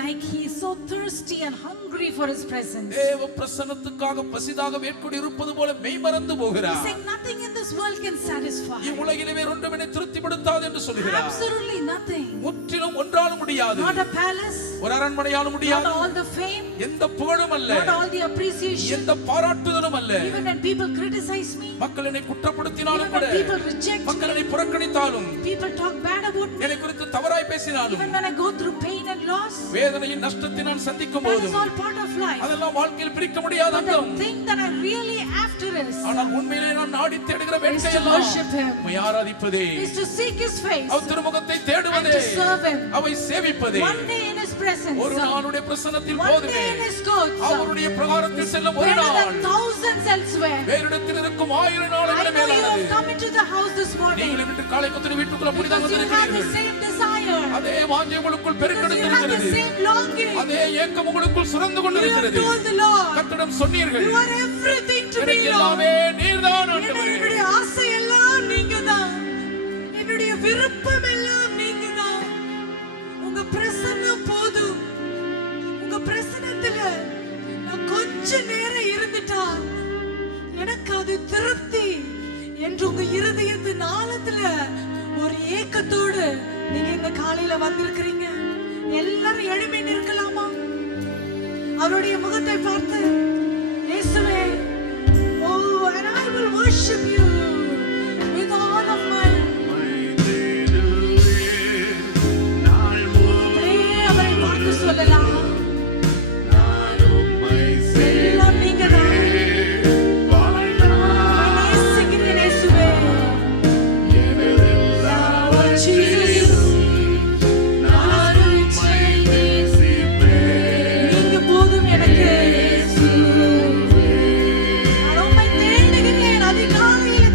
like he is so thirsty and hungry for his presence. தேவ பிரசன்னத்துக்காக பசிதாக வேட்கொண்டு இருப்பது போல மெய்மறந்து He's போகிறார். saying nothing in this world can satisfy. இவ்வுலகிலே வேறு ஒன்றும் என்னை திருப்திப்படுத்தாது என்று சொல்கிறார். Absolutely nothing. முற்றிலும் ஒன்றாலும் முடியாது. Not a palace, ஒரு அரண்மனையாலும் not முடியாது. all the fame, எந்த புகழும் அல்ல, not all the appreciation. எந்த பாராட்டுதலும் அல்ல. Even when people criticize me, மக்கள் என்னை குற்றப்படுத்தினாலும் even கூட, when people reject மக்கள் me, என்னை புறக்கணித்தாலும், people talk bad about me, என்னை குறித்து தவறாய் பேசினாலும், even when I go through pain and loss. வேதனையின் நஷ்டத்தை நான் சந்திக்கும் That போது is all part of life. அதெல்லாம் வாழ்க்கையில் பிரிக்க முடியாத But அங்கம். the thing that I really after is ஆனால் உண்மையிலே நான் நாடி தேடுகிற to வேட்கையெல்லாம் worship Him. உம்மை ஆராதிப்பதே, to seek His face அவர் திருமுகத்தை and தேடுவதே, to serve Him. அவை சேவிப்பதே. One day in His presence, ஒரு நாளுடைய பிரசன்னத்தில் one போதுமே, day in His courts, அவருடைய பிரகாரத்தில் செல்லும் ஒரு better நாள் than thousands elsewhere. வேறிடத்தில் இருக்கும் 1000 I நாளுகளை know you have மேலானது. come into the house this morning நீங்கள் இன்று காலை கொத்து வீட்டுக்குள்ள புதிதாக because you have the வந்திருக்கிறீர்கள். same desire, அதே வாஞ்சை உங்களுக்குள் because you have the பெருக்கெடுத்திருக்கிறது. same longing. அதே ஏக்கம் உங்களுக்குள் சுரந்து You have கொண்டிருக்கிறது. told the Lord, கர்த்தரிடம் சொன்னீர்கள், you are everything to me, எனக்கு Lord. எல்லாமே நீர்தான் ஆண்டவரே. என்னுடைய ஆசை எல்லாம் நீங்கதான், என்னுடைய விருப்பம் எல்லாம் நீங்கதான். உங்க பிரசன்னம் போதும். உங்க பிரசன்னத்துல நான் கொஞ்ச நேரம் இருந்துட்டா எனக்கு அது திருப்தி என்று உங்க இருதயத்தின் ஆழத்துல ஒரு ஏக்கத்தோடு நீங்க இந்த காலையில வந்திருக்கிறீங்க. எல்லாரும் எழுப்பி நிற்கலாமா? அவருடைய முகத்தை பார்த்து, இயேசுவே, oh, and I will worship you with all of my. அப்படியே அவரை பார்த்து சொல்லலாம், எல்லாம் நீங்கதான். நான் நேசிக்கிறேன் இயேசுவே. Jesus, நீங்க போதும் எனக்கு. நான் உம்மை தேடுகிறேன். அதிகாலையில்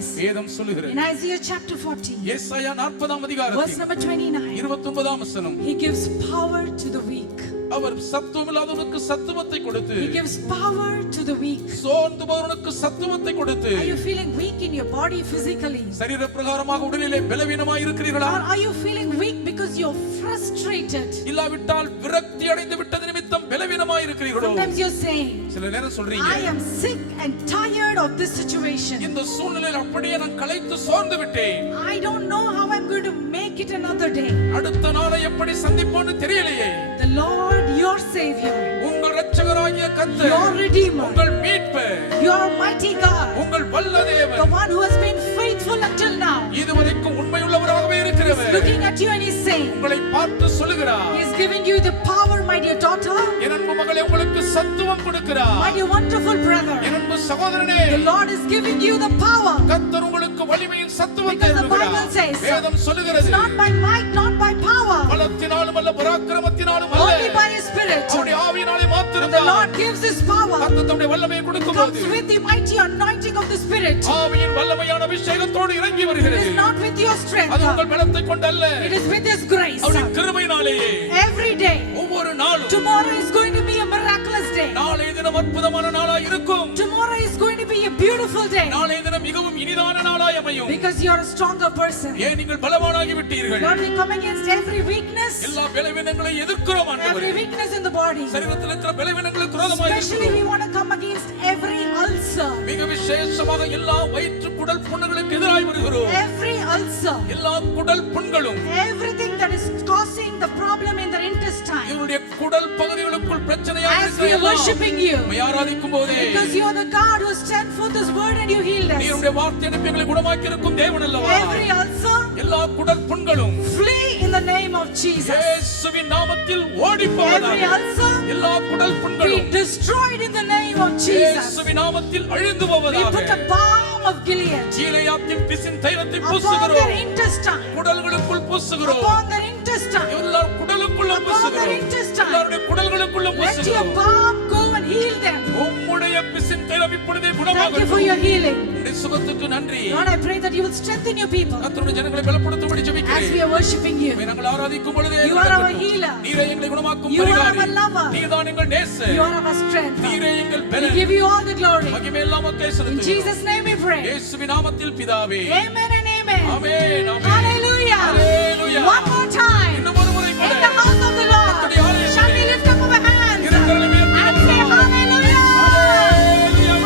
says வேதம் சொல்லுகிறது in Isaiah chapter 40, ஏசாயா 40ஆம் verse அதிகாரத்தில் number 29, 29ஆம் வசனம், He gives power to the weak. அவர் சத்துவமில்லாதவனுக்கு சத்துவத்தை கொடுத்து He gives power to the weak. சோர்ந்து போறவனுக்கு சத்துவத்தை கொடுத்து. Are you feeling weak in your body physically? சரீர பிரகாரமாக உடலிலே பலவீனமாய் இருக்கிறீர்களா? Or are you feeling weak because you're frustrated? இல்லாவிட்டால் விரக்தி அடைந்து விட்டது நிமித்தம் பலவீனமாய் இருக்கிறீர்களோ? Sometimes you're saying, சில நேரம் சொல்றீங்க, I am sick and tired of this situation. இந்த சூழ்நிலையில் அப்படியே நான் களைத்து சோர்ந்து விட்டேன். I don't know how I'm going to make it another day. அடுத்த நாளை எப்படி சந்திப்போன்னு தெரியலையே. The Lord, your Savior, உங்கள் இரட்சகராகிய கர்த்தர், your Redeemer, உங்கள் மீட்பர், your mighty God, உங்கள் வல்ல தேவன், the one who has been faithful until now, இதுவரைக்கும் உண்மையுள்ளவராகவே இருக்கிறவர், looking at you and He's saying, உங்களை பார்த்து சொல்லுகிறார், He is giving you the power, my dear daughter, என் அன்பு மகளே, உங்களுக்கு சத்துவம் கொடுக்கிறார். my dear wonderful brother. என் அன்பு சகோதரனே, The Lord is giving you the power. கர்த்தர் உங்களுக்கு வலிமையின் சத்துவத்தை Because the Bible கொடுக்கிறார். says, வேதம் சொல்லுகிறது, it's not by might, not by power, பலத்தினாலும் அல்ல, பராக்கிரமத்தினாலும் only அல்ல, by His Spirit. அவருடைய ஆவியினாலே When the மாத்திரம்தான் Lord gives His power, கர்த்தர் தம்முடைய வல்லமையை comes கொடுக்கும்போது with the mighty anointing of the Spirit. ஆவியின் வல்லமையான அபிஷேகத்தோடு இறங்கி It வருகிறது. is not with your strength. அது உங்கள் பலத்தை கொண்டல்ல, It is with His grace. அவருடைய கிருபையினாலேயே. Every day. ஒவ்வொரு நாளும் Tomorrow is going to be a miraculous day. நாளைய தினம் அற்புதமான நாளாய் இருக்கும். Tomorrow is going to be a beautiful day. நாளைய தினம் மிகவும் இனிதான நாளாய் அமையும். Because you're a stronger person. ஏன் நீங்கள் பலவானாகி விட்டீர்கள். Lord, we come against every weakness. எல்லா பலவீனங்களை எதிர்க்கிறோம் ஆண்டவரே. Every weakness in the body. சரீரத்தில் இருக்கிற பலவீனங்களுக்கு விரோதமாய் Especially we இருக்கிறோம். want to come against every ulcer. மிக விசேஷமாக எல்லா வயிற்று குடல் புண்களுக்கு எதிராய் வருகிறோம். Every ulcer. எல்லா குடல் புண்களும், Everything that is causing the problem in the intestine. இவருடைய குடல் பகுதிகளுக்குள் பிரச்சனையாக As we are இருக்கிற worshiping you. உம்மை ஆராதிக்கும் போதே, Because you are the God who sent forth His word and you healed us. நீருடைய வார்த்தை அனுப்பி எங்களை குணமாக்கி இருக்கும் தேவன் அல்லவா. Every ulcer, எல்லா குடல் புண்களும் flee in the name of Jesus. இயேசுவின் நாமத்தில் ஓடிப் Every போவதாக. ulcer, எல்லா குடல் be புண்களும் destroyed in the name of Jesus. இயேசுவின் நாமத்தில் அழிந்து We போவதாக. put a balm of Gilead கீலேயாத்தின் பிசின் தைலத்தை upon their பூசுகிறோம். intestine, குடல்களுக்குள் பூசுகிறோம். upon their intestine. எல்லா குடலுக்குள்ள Upon their பூசுகிறோம். intestine. எல்லாருடைய குடல்களுக்குள்ள Let your பூசுகிறோம். balm go and heal them. உம்முடைய பிசின் தைலம் இப்பொழுதே Thank you for குணமாகட்டும். your healing. உம்முடைய சுகத்துக்கு நன்றி. Lord, I pray that you will strengthen your people கர்த்தருடைய ஜனங்களை பலப்படுத்தும்படி as ஜெபிக்கிறேன். we are worshiping உம்மை you. நாங்கள் ஆராதிக்கும் பொழுதே You are our நடக்கட்டும். healer. நீரே எங்களை குணமாக்கும் You are பரிகாரி. our lover. நீர்தான் எங்கள் நேசர். You are our strength. நீரே எங்கள் We பெலன். give you all the glory. மகிமை எல்லாம் உமக்கே In செலுத்துகிறோம். Jesus' name we pray. இயேசுவின் நாமத்தில் பிதாவே. Amen and amen. Amen, amen. Hallelujah. Hallelujah. One more time. இன்னும் ஒரு முறை கூட. In the house of the Lord. கர்த்தருடைய ஆலயத்திலே. Shall we lift up our hands இரக்கங்களை உயர்த்தி and say hallelujah.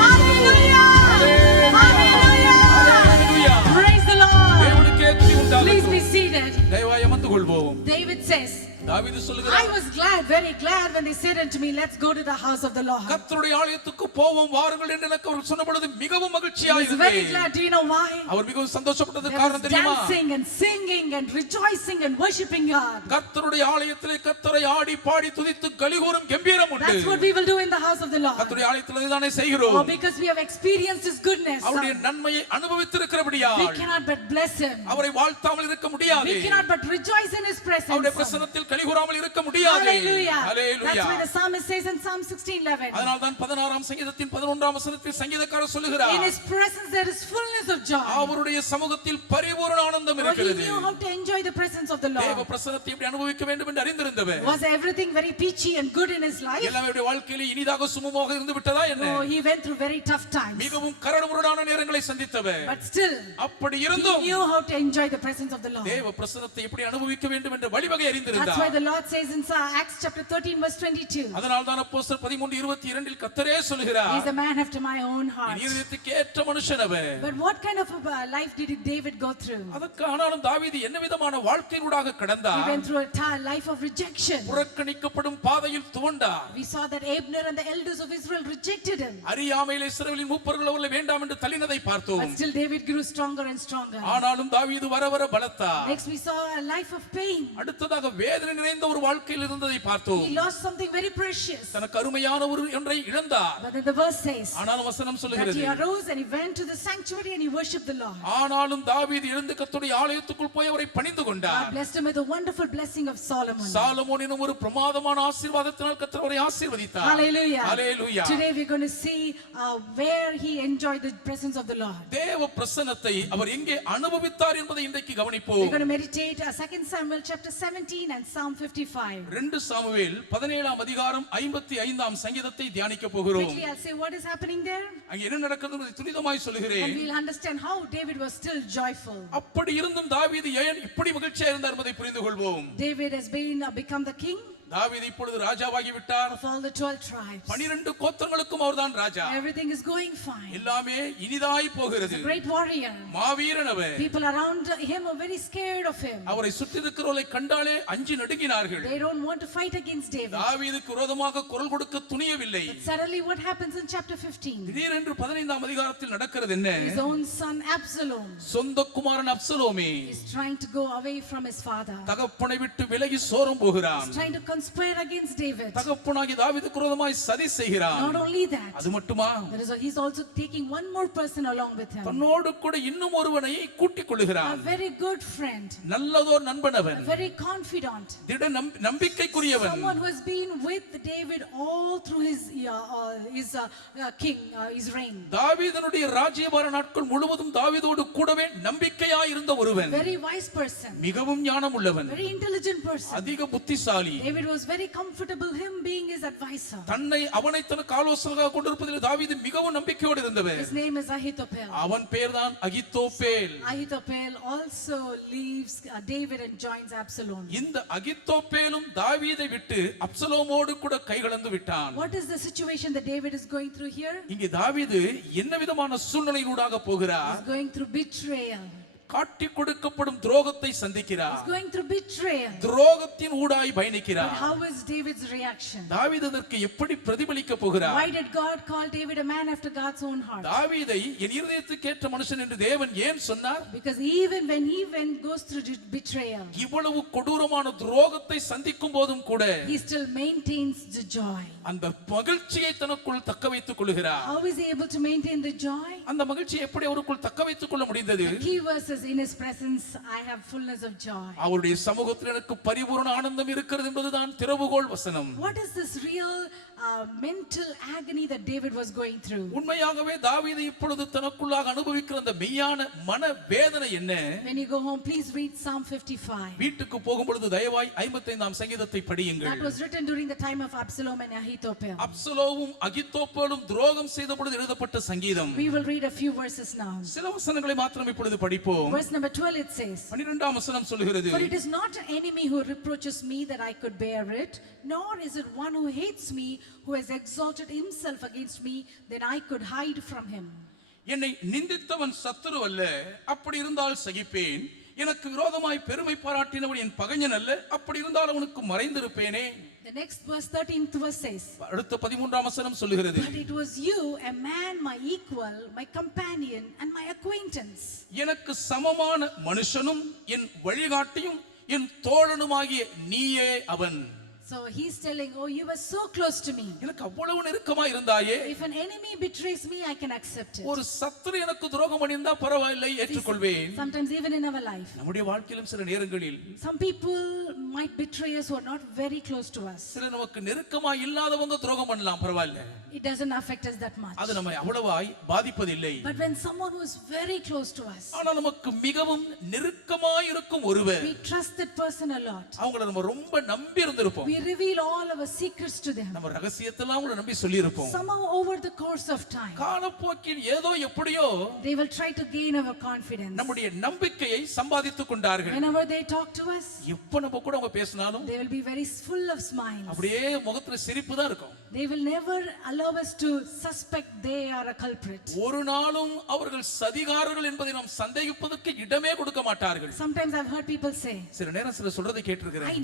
Hallelujah. Hallelujah. Hallelujah. Praise the Lord. தேவனுக்கே துதி Please உண்டாகட்டும். be seated. தயவாய் அமர்ந்து கொள்வோம். David says, தாவீது I சொல்லுகிறார், was glad, very glad when they said unto me, let's go to the house of the Lord. கர்த்தருடைய ஆலயத்துக்கு போவோம் வாருங்கள் என்று எனக்கு அவர் சொன்ன பொழுது மிகவும் I மகிழ்ச்சியாக was very இருந்தேன். glad. Do you know why? அவர் மிகவும் சந்தோஷப்பட்டது There காரணம் was தெரியுமா? dancing and singing and rejoicing and worshiping God. கர்த்தருடைய ஆலயத்திலே கர்த்தரை ஆடி பாடி துதித்து கலிகூரும் கம்பீரம் உண்டு. That's what we will do in the house of the Lord. கர்த்தருடைய ஆலயத்தில் அதுதானே Oh, செய்கிறோம். because we have experienced His goodness. அவருடைய நன்மையை அனுபவித்திருக்கிறபடியால் We cannot but bless Him. அவரை வாழ்த்தாமல் இருக்க முடியாது. We cannot but rejoice in His அவருடைய presence. பிரசன்னத்தில் கலிகூராமல் இருக்க முடியாது. Hallelujah. Hallelujah. That's why the psalmist says in Psalm 16:11. அதனால் தான் 16ஆம் சங்கீதத்தின் 11ஆம் வசனத்தில் சங்கீதக்காரர் சொல்லுகிறார், In His presence there is fullness of joy. அவருடைய சமூகத்தில் பரிபூரண ஆனந்தம் Oh, he இருக்கிறது. knew how to enjoy the presence of the தேவ Lord. பிரசன்னத்தை எப்படி அனுபவிக்க வேண்டும் என்று அறிந்திருந்தவர். Was everything very peachy and good in his life? எல்லாமே அவருடைய வாழ்க்கையிலே இனிதாக சுமமாக இருந்து விட்டதா என்ன? No, he went through very tough times. மிகவும் கரடுமுரடான நேரங்களை சந்தித்தவர். But still, அப்படி he இருந்தும் knew how to enjoy the presence of the Lord. தேவ பிரசன்னத்தை எப்படி அனுபவிக்க வேண்டும் என்ற வழிவகை That's why அறிந்திருந்தார். the Lord says in Acts chapter 13 verse 22, அதனால் தான் அப்போஸ்தலர் 13:22 கர்த்தரே சொல்லுகிறார், He's a man after my own heart. நீதிக்கு ஏற்ற மனுஷன் அவர். But what kind of a life did David go through? அதற்கு ஆனாலும் தாவீது என்ன விதமான வாழ்க்கையினூடாக He கடந்தார்? went through a life of rejection. புறக்கணிக்கப்படும் பாதையில் துவண்டார். We saw that Abner and the elders of Israel rejected him. அறியாமையிலே இஸ்ரவேலின் மூப்பர்கள் அவர்களை வேண்டாம் என்று தள்ளினதை பார்த்தோம். But still David grew stronger and stronger. ஆனாலும் தாவீது வர வர பலத்தார். Next we saw a life of pain. அடுத்ததாக வேதனை நிறைந்த ஒரு வாழ்க்கையில் இருந்ததை பார்த்தோம். He lost something very precious. தனக்கு அருமையான ஒரு ஒன்றை இழந்தார். But then the verse says ஆனாலும் வசனம் that சொல்லுகிறது, he arose and he went to the sanctuary and he worshipped the Lord. ஆனாலும் தாவீது எழுந்து கர்த்தருடைய ஆலயத்துக்குள் போய் அவரை பணிந்து God கொண்டார். blessed him with a wonderful blessing of Solomon. Solomon எனும் ஒரு பிரமாதமான ஆசீர்வாதத்தினால் கர்த்தர் அவரை ஆசீர்வதித்தார். Hallelujah. Hallelujah. Today we're going to see where he enjoyed the presence of the Lord. தேவ பிரசன்னத்தை அவர் எங்கே அனுபவித்தார் என்பதை இன்றைக்கு கவனிப்போம். We're going to meditate 2 Samuel chapter 17 and Psalm 55. 2 சாமுவேல் 17ஆம் அதிகாரம் 55ஆம் சங்கீதத்தை தியானிக்க போகிறோம். Quickly I'll say what is happening there, அங்கே என்ன நடக்கிறது என்பதை துரிதமாய் and சொல்கிறேன். we'll understand how David was still joyful. அப்படி இருந்தும் தாவீது ஏன் இப்படி மகிழ்ச்சியா இருந்தார் என்பதை புரிந்து கொள்வோம். David has become the king தாவீது இப்பொழுது ராஜாவாகி விட்டார். of all the 12 tribes. 12 கோத்திரங்களுக்கும் அவர்தான் ராஜா. Everything is going fine. எல்லாமே இனிதாய் போகிறது. Great warrior. Maaveeran our. People around him are very scared of him. அவரை சுற்றி இருக்கிறவர்களை கண்டாலே அஞ்சி நடுங்கினார்கள். They don't want to fight against David. தாவீதுக்கு விரோதமாக குரல் கொடுக்க துணியவில்லை. But suddenly what happens in chapter 15? திடீரென்று 15ஆம் அதிகாரத்தில் நடக்கிறது என்ன? His own son Absalom சொந்த குமாரன் அப்சலோமே is trying to go away from his father. தகப்பனை விட்டு விலகி சோரம் போகிறான். He's trying to conspire against David. தகப்பனாகி தாவீதுக்கு விரோதமாய் சதி செய்கிறான். Not only that, அது மட்டுமா? he's also taking one more person along with him. தன்னோடு கூட இன்னும் ஒருவனை கூட்டிக் A கொள்கிறான். very good friend, நல்லதோர் நண்பன் அவன். a very confidant, திட நம்பிக்கைக்குரியவன். someone who has been with David all through his reign. தாவீதனுடைய ராஜ்யபார நாட்கள் முழுவதும் தாவீதோடு கூடவே நம்பிக்கையாய் இருந்த ஒருவன். Very wise person, மிகவும் ஞானம் உள்ளவன். very intelligent person. அதிக புத்திசாலி. David was very comfortable him being his advisor. தன்னை அவனை தனக்கு ஆலோசனையாக கொண்டிருப்பதில் தாவீது மிகவும் நம்பிக்கையோடு இருந்தவர். His name is Ahithophel. அவன் பெயர்தான் Ahithophel. Ahithophel also leaves David and joins Absalom. இந்த அகித்தோப்பேலும் தாவீதை விட்டு அப்சலோமோடு கூட கைகலந்து விட்டான். What is the situation that David is going through here? இங்கே தாவீது என்ன விதமான சூழ்நிலையினூடாக போகிறார்? He's going through betrayal. காட்டி கொடுக்கப்படும் துரோகத்தை சந்திக்கிறார். He's going through betrayal. துரோகத்தின் ஊடாய் But பயணிக்கிறார். how is David's reaction? தாவீது அதற்கு எப்படி பிரதிபலிக்க போகிறார்? Why did God call David a man after God's own heart? தாவீதை என் இருதயத்துக்கு ஏற்ற மனுஷன் என்று தேவன் ஏன் சொன்னார்? Because even when he goes through betrayal, இவ்வளவு கொடூரமான துரோகத்தை சந்திக்கும் போதும் கூட he still maintains the joy. அந்த மகிழ்ச்சியை தனக்குள் தக்க வைத்துக் கொள்கிறார். How is he able to maintain the joy? அந்த மகிழ்ச்சியை எப்படி அவருக்குள் தக்க வைத்துக் கொள்ள முடிந்தது? The key verse is, in his presence I have fullness of joy. அவருடைய சமூகத்தில் எனக்கு பரிபூரண ஆனந்தம் இருக்கிறது என்பதுதான் திறவுகோல் வசனம். What is this real mental agony that David was going through? உண்மையாகவே தாவீது இப்பொழுது தனக்குள்ளாக அனுபவிக்கிற அந்த மெய்யான மன வேதனை என்ன? When you go home, please read Psalm 55. வீட்டுக்கு போகும்பொழுது தயவாய் 55ஆம் சங்கீதத்தை That படியுங்கள். was written during the time of Absalom and Ahithophel. அப்சலோமும் அகித்தோப்பேலும் துரோகம் செய்த பொழுது எழுதப்பட்ட சங்கீதம். We will read a few verses now. சில வசனங்களை மாத்திரம் இப்பொழுது படிப்போம். Verse number 12 it says, 12ஆம் வசனம் சொல்கிறது, For it is not an enemy who reproaches me that I could bear it, nor is it one who hates me who has exalted himself against me, then I could hide from him. என்னை நிந்தித்தவன் சத்துரு அல்ல, அப்படி இருந்தால் சகிப்பேன். எனக்கு விரோதமாய் பெருமை பாராட்டினவன் என் பகைஞன் அல்ல, அப்படி இருந்தால் அவனுக்கு மறைந்திருப்பேனே. The next verse, 13th verse says, அடுத்த 13ஆம் வசனம் சொல்கிறது, But it was you, a man my equal, my companion and my acquaintance. எனக்கு சமமான மனுஷனும் என் வழிகாட்டியும் என் தோழனுமாகிய நீயே அவன். So he's telling, oh, you were so close to me. எனக்கு அவ்வளவு நெருக்கமா இருந்தாயே. If an enemy betrays me, I can accept it. ஒரு சத்துரு எனக்கு துரோகம் பண்ணியிருந்தா பரவாயில்லை, ஏற்றுக்கொள்வேன். Sometimes even in our life, நம்முடைய வாழ்க்கையிலும் சில நேரங்களில் some people might betray us who are not very close to us. சில நமக்கு நெருக்கமா இல்லாதவங்க துரோகம் பண்ணலாம், பரவாயில்லை. It doesn't affect us that much. அது நம்மை அவ்வளவாய் பாதிப்பதில்லை. But when someone who is very close to us, ஆனா நமக்கு மிகவும் நெருக்கமாய் இருக்கும் ஒருவர், we trust that person a lot. அவங்கள நம்ம ரொம்ப நம்பி இருந்திருப்போம். We reveal all our secrets to them. நம்ம ரகசியத்தெல்லாம் அவங்கள நம்பி சொல்லியிருப்போம். Somehow over the course of time, காலப்போக்கில் ஏதோ எப்படியோ they will try to gain our confidence. நம்முடைய நம்பிக்கையை சம்பாதித்துக் கொண்டார்கள். Whenever they talk to us, எப்ப நம்ம கூட அவங்க பேசினாலும் they will be very full of smiles. அப்படியே முகத்துல சிரிப்பு தான் இருக்கும். They will never allow us to suspect they are a culprit. ஒரு நாளும் அவர்கள் சதிகாரர்கள் என்பதை நாம் சந்தேகிப்பதற்கு இடமே கொடுக்க மாட்டார்கள். Sometimes I've heard people say, சில நேரம் சில சொல்றதை கேட்டிருக்கிறேன், I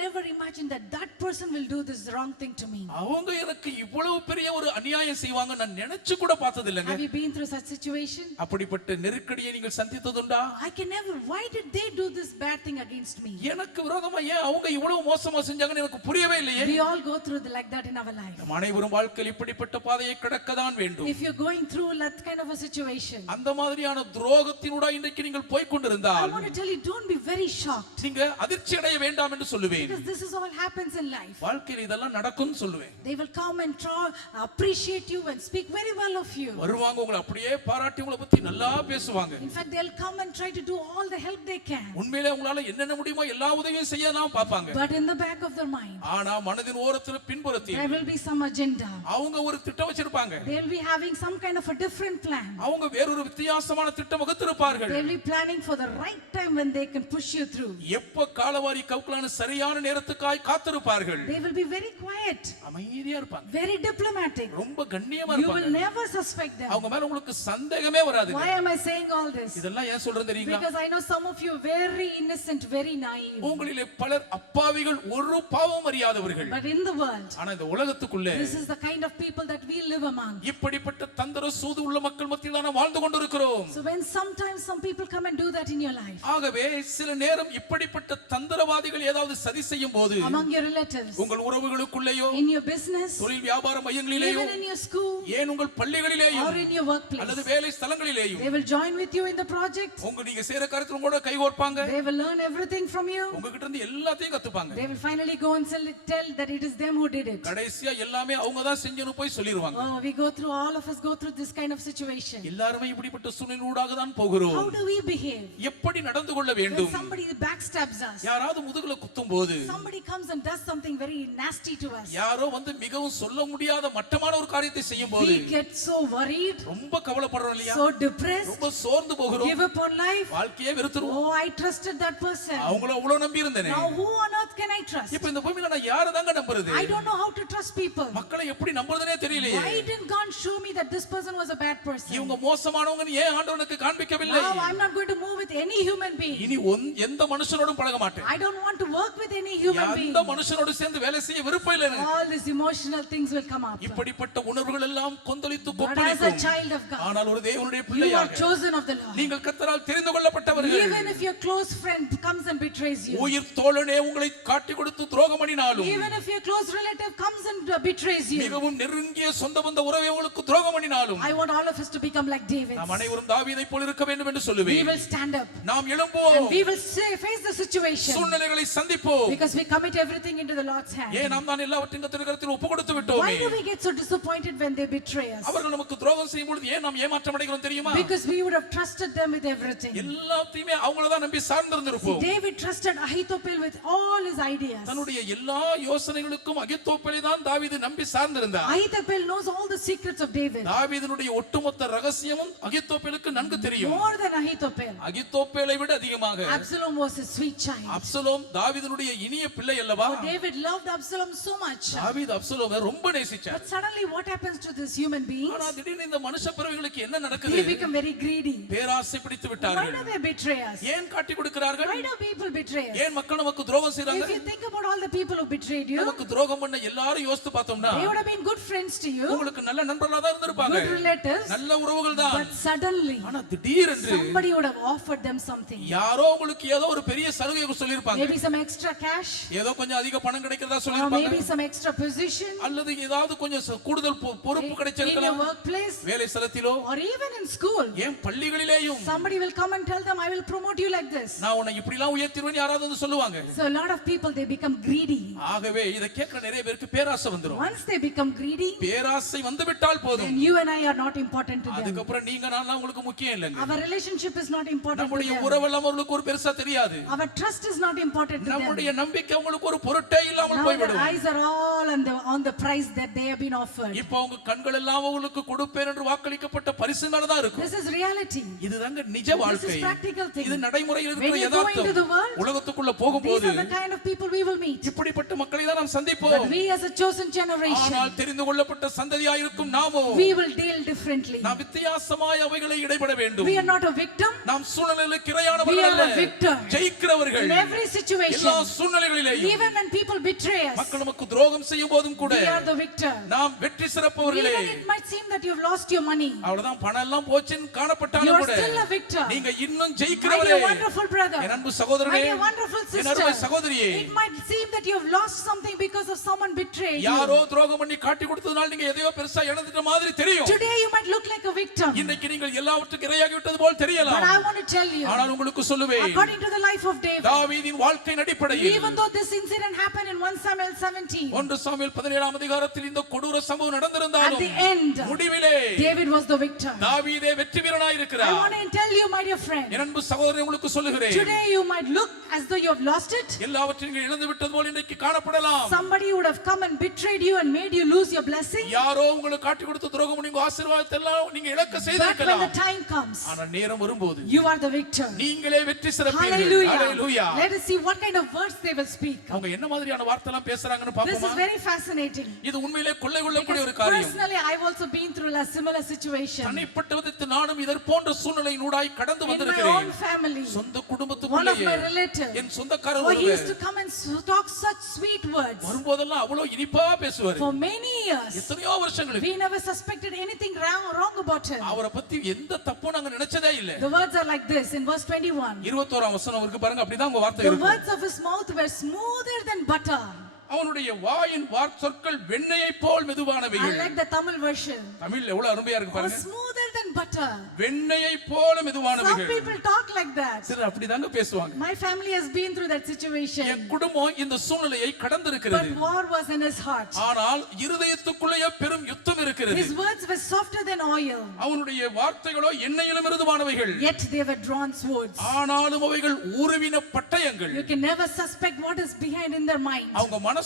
never imagined that person will do this wrong thing to me. அவங்க எனக்கு இவ்வளவு பெரிய ஒரு அநியாயம் செய்வாங்க நான் நினைச்சு கூட பார்த்தது இல்லைங்க. Have you been through such situation? அப்படிப்பட்ட நெருக்கடியை நீங்கள் சந்தித்ததுண்டா? I can never. Why did they do this bad thing against me? எனக்கு விரோதமா ஏன் அவங்க இவ்வளவு மோசமா செஞ்சாங்கன்னு எனக்கு புரியவே இல்லையே. We all go through like that in our life. நம் அனைவரும் வாழ்க்கையில் இப்படிப்பட்ட பாதையை கடக்கதான் வேண்டும். If you're going through that kind of a situation, அந்த மாதிரியான துரோகத்தினூடாக இன்றைக்கு நீங்கள் போய் I கொண்டிருந்தால் want to tell you, don't be very shocked, நீங்க அதிர்ச்சி அடைய வேண்டாம் என்று சொல்லுவேன். because this is all happens in life. வாழ்க்கையில் இதெல்லாம் நடக்கும்னு சொல்லுவேன். They will come and appreciate you and speak very well of you. வருவாங்க, உங்களை அப்படியே பாராட்டி உங்களை பத்தி நல்லா பேசுவாங்க. In fact, they'll come and try to do all the help they can. உண்மையிலே உங்களால என்னென்ன முடியுமோ எல்லா உதவியும் செய்ய தான் பார்ப்பாங்க. But in the back of their mind, ஆனா மனதின் ஓரத்துல பின்புறத்தில் there will be some agenda. அவங்க ஒரு திட்டம் வச்சிருப்பாங்க. They'll be having some kind of a different plan. அவங்க வேறொரு வித்தியாசமான திட்டம் வகுத்திருப்பார்கள். They'll be planning for the right time when they can push you through. எப்ப காலவாரி கவுக்கலான சரியான நேரத்துக்காய் காத்திருப்பார்கள். They will be very quiet, அமைதியா இருப்பாங்க, very diplomatic. ரொம்ப கண்ணியமா You will இருப்பாங்க. never suspect them. அவங்க மேல உங்களுக்கு சந்தேகமே வராது. Why am I saying all this? இதெல்லாம் ஏன் சொல்றேன் தெரியுங்களா? Because I know some of you very innocent, very naive. உங்களிலே பலர் அப்பாவிகள், ஒரு பாவம் அறியாதவர்கள். But in the world, ஆனா இந்த உலகத்துக்குள்ளே this is the kind of people that we live among. இப்படிப்பட்ட தந்திர சூது உள்ள மக்கள் மத்தியில் நாம் வாழ்ந்து கொண்டிருக்கிறோம். So when sometimes some people come and do that in your life, ஆகவே சில நேரம் இப்படிப்பட்ட தந்திரவாதிகள் ஏதாவது சதி செய்யும் போது among your relatives, உங்கள் உறவுகளுக்குள்ளேயோ, in your business, தொழில் வியாபார மையங்களிலேயோ, even in your school, ஏன் உங்கள் பள்ளிகளிலேயோ or in your workplace, அல்லது வேலை ஸ்தலங்களிலேயோ they will join with you in the project. உங்க நீங்க செய்யற காரியத்துல உங்களோட கைகோர்ப்பாங்க. They will learn everything from you. உங்ககிட்ட இருந்து எல்லாத்தையும் கத்துப்பாங்க. They will finally go and tell that it is them who did it. கடைசியா எல்லாமே அவங்க தான் செஞ்சேன்னு போய் சொல்லிடுவாங்க. Oh, we go through, all of us go through this kind of situation. எல்லாரும் இப்படிப்பட்ட சூழ்நிலையூடாக தான் போகிறோம். How do we behave எப்படி நடந்து கொள்ள when வேண்டும்? somebody backstabs us? யாராவது முதுகுல குத்தும் போது, Somebody comes and does something very nasty to us. யாரோ வந்து மிகவும் சொல்ல முடியாத மட்டமான ஒரு காரியத்தை செய்யும் போது We get so worried, ரொம்ப கவலைப்படுறோம் இல்லையா? so depressed, ரொம்ப சோர்ந்து போகிறோம். give up on life. வாழ்க்கையே வெறுத்துருவோம். Oh, I trusted that person. அவங்கள அவ்வளவு நம்பி இருந்தேனே. Now who on earth can I trust? இப்ப இந்த பூமியில நான் யாரை தாங்க நம்புறது? I don't know how to trust people. மக்களை எப்படி நம்புறதுனே தெரியலையே. Why didn't God show me that this person was a bad person? இவங்க மோசமானவங்கன்னு ஏன் ஆண்டவனுக்கு காண்பிக்கவில்லை? Now I'm not going to move with any human being. இனி எந்த மனுஷனோடும் பழக மாட்டேன். I don't want to work with any human being. எந்த மனுஷனோடு சேர்ந்து வேலை செய்ய விருப்பம் இல்லை எனக்கு. All these emotional things will come up. இப்படிப்பட்ட உணர்வுகள் எல்லாம் கொந்தளித்து But as a கொப்பளிக்கும். child of God, ஆனால் ஒரு தேவனுடைய you are பிள்ளையாக chosen of the Lord. நீங்கள் கர்த்தரால் தெரிந்து கொள்ளப்பட்டவர்கள். Even if your close friend comes and betrays you, உயிர் தோழனே உங்களை காட்டி கொடுத்து துரோகம் பண்ணினாலும், even if your close relative comes and betrays you, மிகவும் நெருங்கிய சொந்த பந்த உறவை உங்களுக்கு துரோகம் பண்ணினாலும், I want all of us to become like David. நாம் அனைவரும் தாவீதைப் போல இருக்க வேண்டும் என்று We சொல்லுவேன். will stand up நாம் எழும்புவோம், and we will face the situation சூழ்நிலைகளை சந்திப்போம். because we commit everything into the Lord's hand. ஏன் நாம் தான் எல்லாவற்றையும் கர்த்தருடைய கரத்தில் ஒப்பு கொடுத்து விட்டோமே? Why do we get so disappointed when they betray us? அவர்கள் நமக்கு துரோகம் செய்யும் பொழுது ஏன் நாம் ஏமாற்றம் அடைகிறோம் தெரியுமா? Because we would have trusted them with everything. எல்லாத்தையுமே அவங்கள தான் நம்பி சார்ந்திருந்திருப்போம். David trusted Ahithophel with all his ideas. தன்னுடைய எல்லா யோசனைகளுக்கும் அகித்தோப்பேலை தான் தாவீது நம்பி சார்ந்திருந்தார். Ahithophel knows all the secrets of David. தாவீதினுடைய ஒட்டுமொத்த ரகசியமும் அகித்தோப்பேலுக்கு நன்கு தெரியும். More than Ahithophel. அகித்தோப்பேலை விட அதிகமாக Absalom was a sweet child. Absalom தாவீதினுடைய இனிய பிள்ளை அல்லவா? Oh, David loved Absalom so much. தாவீது அப்சலோமை ரொம்ப நேசிச்சார். But suddenly what happens to this human beings? ஆனா திடீர்னு இந்த மனுஷ பிறவிகளுக்கு என்ன They நடக்குது? become very greedy. பேராசை பிடித்து Why விட்டார்கள். do they betray us? ஏன் காட்டி கொடுக்கிறார்கள்? Why do people betray us? ஏன் மக்கள் நமக்கு துரோகம் செய்றாங்க? If you think about all the people who betrayed you, நமக்கு துரோகம் பண்ண எல்லாரும் யோசித்து பார்த்தோம்னா they would have been good friends to you, உங்களுக்கு நல்ல நண்பர்களா தான் இருந்திருப்பாங்க, good relatives, நல்ல உறவுகள் தான். but suddenly ஆனா திடீரென்று somebody would have offered them something. யாரோ உங்களுக்கு ஏதோ ஒரு பெரிய சலுகை சொல்லிருப்பாங்க. Maybe some extra cash, ஏதோ கொஞ்சம் அதிக பணம் கிடைக்கிறதா or சொல்லிருப்பாங்க. maybe some extra position அல்லது ஏதாவது கொஞ்சம் கூடுதல் பொறுப்பு in your கிடைச்சிருக்கலாம். workplace, வேலை ஸ்தலத்திலோ or even in school. ஏன் பள்ளிகளிலேயும் Somebody will come and tell them, I will promote you like this. நான் உன்னை இப்படி எல்லாம் உயர்த்திடுவேன் யாராவது வந்து சொல்லுவாங்க. So a lot of people, they become greedy. ஆகவே இத கேட்கிற நிறைய பேருக்கு பேராசை வந்துரும். Once they become greedy, பேராசை வந்து விட்டால் போதும், then you and I are not important to them. அதுக்கப்புறம் நீங்க நான் உங்களுக்கு முக்கியம் இல்லைங்க. Our relationship is not important to நம்முடைய them. உறவெல்லாம் அவங்களுக்கு ஒரு பெருசா தெரியாது. Our trust is not important to them. நம்முடைய நம்பிக்கை அவங்களுக்கு ஒரு பொருட்டே இல்லாமல் Now their போய்விடும். eyes are all on the price that they have been offered. இப்போ அவங்க கண்கள் எல்லாம் அவங்களுக்கு கொடுப்பேன் என்று வாக்களிக்கப்பட்ட பரிசுனால தான் இருக்கும். This is reality. இதுதாங்க நிஜ This வாழ்க்கை. is practical thing. இது நடைமுறையில் When இருக்கிற you go into the யதார்த்தம். world, உலகத்துக்குள்ள these போகும்போது are the kind of people we will meet. இப்படிப்பட்ட மக்களை தான் நாம் But சந்திப்போம். we as a chosen generation, ஆனால் தெரிந்து கொள்ளப்பட்ட சந்ததியாயிருக்கும் நாமோ we will deal differently. நாம் வித்தியாசமாய் அவைகளை இடைபட வேண்டும். We are not a victim. நாம் சூழ்நிலை சூழ்நிலைகளுக்கு We இரையானவர்கள் are அல்ல, a victor ஜெயிக்கிறவர்கள். in every situation. எல்லா சூழ்நிலைகளிலேயும் Even when people betray us, மக்கள் நமக்கு துரோகம் செய்யும் போதும் கூட we are the victor. நாம் வெற்றி சிறப்பவர்களே. Even it might seem that you've lost your money, அவ்வளவுதான், பணம் எல்லாம் போச்சுன்னு you காணப்பட்டாலும் are கூட still a victor. நீங்க இன்னும் My ஜெயிக்கிறவரே. dear wonderful brother, என் அன்பு my சகோதரனே, dear wonderful என் அருமை sister, சகோதரியே, it might seem that you've lost something because of someone betrayed யாரோ you. துரோகம் பண்ணி காட்டி கொடுத்ததுனால நீங்க எதையோ பெருசா இழந்துட்ட மாதிரி தெரியும். Today you might look like a victim, இன்னைக்கு நீங்கள் எல்லாவற்றுக்கும் இரையாகி விட்டது போல் தெரியலாம். but I want to tell you, ஆனால் உங்களுக்கு சொல்லுவேன், according to the life of David, தாவீதின் வாழ்க்கையின் அடிப்படையில் even though this incident happened in 1 Samuel 17, 1 சாமுவேல் 17ஆம் அதிகாரத்தில் இந்த கொடூர சம்பவம் at நடந்திருந்தாலும் the end, முடிவிலே David was the victor. தாவீதே வெற்றி வீரனாய் I இருக்கிறார். want to tell you, my dear friend, என் அன்பு சகோதரனே, உங்களுக்கு சொல்லுகிறேன், today you might look as though you have lost it. எல்லாவற்றையும் நீங்கள் இழந்து விட்டது போல் இன்றைக்கு காணப்படலாம். Somebody would have come and betrayed you and made you lose your blessing. யாரோ உங்களுக்கு காட்டி கொடுத்த துரோகம் உங்க ஆசீர்வாதத்தை எல்லாம் நீங்க இழக்க But when செய்திருக்கலாம். the time comes, ஆனால் நேரம் வரும்போது you are the victor. நீங்களே வெற்றி சிறப்பீர்கள். Hallelujah. Hallelujah. Let us see what kind of words they will speak. அவங்க என்ன மாதிரியான வார்த்தை எல்லாம் பேசுறாங்கன்னு This பாப்போமா? is very fascinating. இது உண்மையிலே கொள்ளை கொள்ளக்கூடிய Because ஒரு காரியம். personally, I've also been through a similar situation தனிப்பட்ட விதத்தில் நானும் இதற் போன்ற சூழ்நிலையினூடாய் கடந்து in my own வந்திருக்கிறேன். family. சொந்த One of குடும்பத்துக்குள்ளேயே my relatives, என் சொந்தக்காரர் oh, he ஒருவர் used to come and talk such sweet words. வரும்போதெல்லாம் அவ்வளவு இனிப்பா பேசுவார். For many years, எத்தனையோ வருஷங்களுக்கு we never suspected anything wrong about him. அவரை பத்தி எந்த தப்பும் நாங்க நினைச்சதே இல்ல. The words are like this in verse 21. 21ஆம் வசனம் இருக்கு பாருங்க, அப்படிதான் உங்க வார்த்தை The இருக்கும். words of his mouth were smoother than butter. அவனுடைய வாயின் வார்த்தைகள் வெண்ணெயை போல் I மெதுவானவைகள். like the Tamil version. Tamil எவ்வளவு அருமையா இருக்கு Oh, பாருங்க. smoother than butter. வெண்ணெயை போல Some மெதுவானவைகள். people talk like that. சரி, அப்படிதாங்க பேசுவாங்க. My family has been through that என் situation. குடும்பம் இந்த சூழ்நிலையை But கடந்திருக்கிறது. war was in his heart. ஆனால் இருதயத்துக்குள்ளேயே பெரும் யுத்தம் இருக்கிறது. His words were softer than oil, அவனுடைய வார்த்தைகளோ எண்ணெயிலும் மிருதுவானவைகள். yet they were drawn swords. ஆனாலும் அவைகள் ஊருவின பட்டயங்கள். You can never suspect what is behind in their mind. அவங்க மனசுக்குள்ள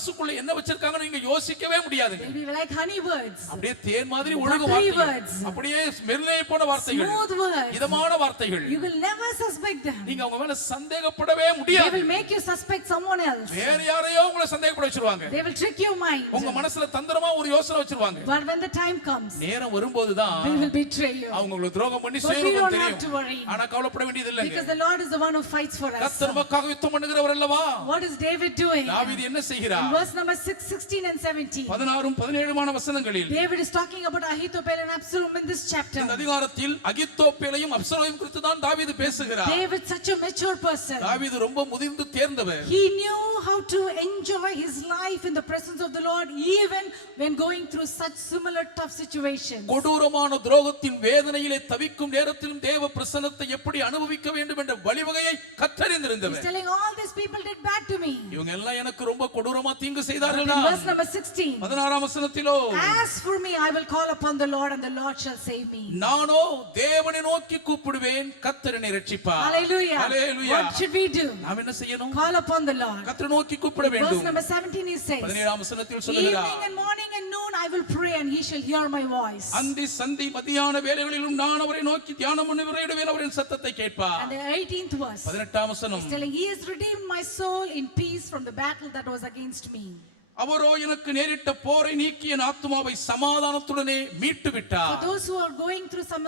என்ன வச்சிருக்காங்கன்னு நீங்க யோசிக்கவே முடியாதுங்க. They'll be like honey words, அப்படியே தேன் மாதிரி ஒழுகு Buttery வார்த்தைகள். words. அப்படியே மெல்லியை போன வார்த்தைகள். smooth words. இதமான வார்த்தைகள். You will never suspect them. நீங்க அவங்க மேல சந்தேகப்படவே They முடியாது. will make you suspect someone else. வேற யாரையோ உங்களை சந்தேகப்பட வச்சிருவாங்க. They will trick your mind. உங்க மனசுல தந்திரமா ஒரு யோசனை வச்சிருவாங்க. But when the time comes, நேரம் வரும்போதுதான் they will betray you. அவங்க உங்களுக்கு துரோகம் பண்ணி But we செய்யணும் don't have to தெரியும். worry, ஆனா கவலைப்பட வேண்டியது இல்லைங்க. because the Lord is the one who fights for us. கர்த்தர் நமக்காக யுத்தம் பண்ணுகிறவர் அல்லவா? What is David doing? தாவீது என்ன In செய்கிறார்? verse number 6, 16 and 17, 16 17 வசனங்களில் David is talking about Ahithophel and Absalom in this chapter. இந்த அதிகாரத்தில் அகித்தோப்பேலையும் அப்சலோமையும் குறித்து தான் தாவீது பேசுகிறார். David, such a mature person, தாவீது ரொம்ப முதிர்ந்து தேர்ந்தவர். he knew how to enjoy his life in the presence of the Lord even when going through such similar tough situations. கொடூரமான துரோகத்தின் வேதனையிலே தவிக்கும் நேரத்திலும் தேவ பிரசன்னத்தை எப்படி அனுபவிக்க வேண்டும் என்ற வழிவகையை He's கற்றறிந்திருந்தவர். telling all these people did bad to me. இவங்க எல்லாம் எனக்கு ரொம்ப கொடூரமா தீங்கு But செய்தார்கள். in verse number 16, 16ஆம் வசனத்திலோ as for me, I will call upon the Lord and the Lord shall save me. நானோ தேவனை நோக்கி கூப்பிடுவேன், கர்த்தர் என்னை ரட்சிப்பார். Hallelujah. Hallelujah. What should we do? நாம் என்ன செய்யணும்? Call upon the Lord. கர்த்தரை நோக்கி கூப்பிட Verse வேண்டும். number 17 he says, 17ஆம் வசனத்தில் evening சொல்லுகிறார், and morning and noon I will pray and he shall hear my voice. அந்தி சந்தி மதியான வேளைகளிலும் நான் அவரை நோக்கி தியானம் பண்ணுகிறேன், அவரின் சத்தத்தை கேட்பார். And the 18th verse, 18ஆம் வசனம், he's telling, he has redeemed my soul in peace from the battle that was against me. அவரோ எனக்கு நேரிட்ட போரை நீக்கி என் ஆத்துமாவை சமாதானத்துடனே மீட்டு For விட்டார். those who are going through some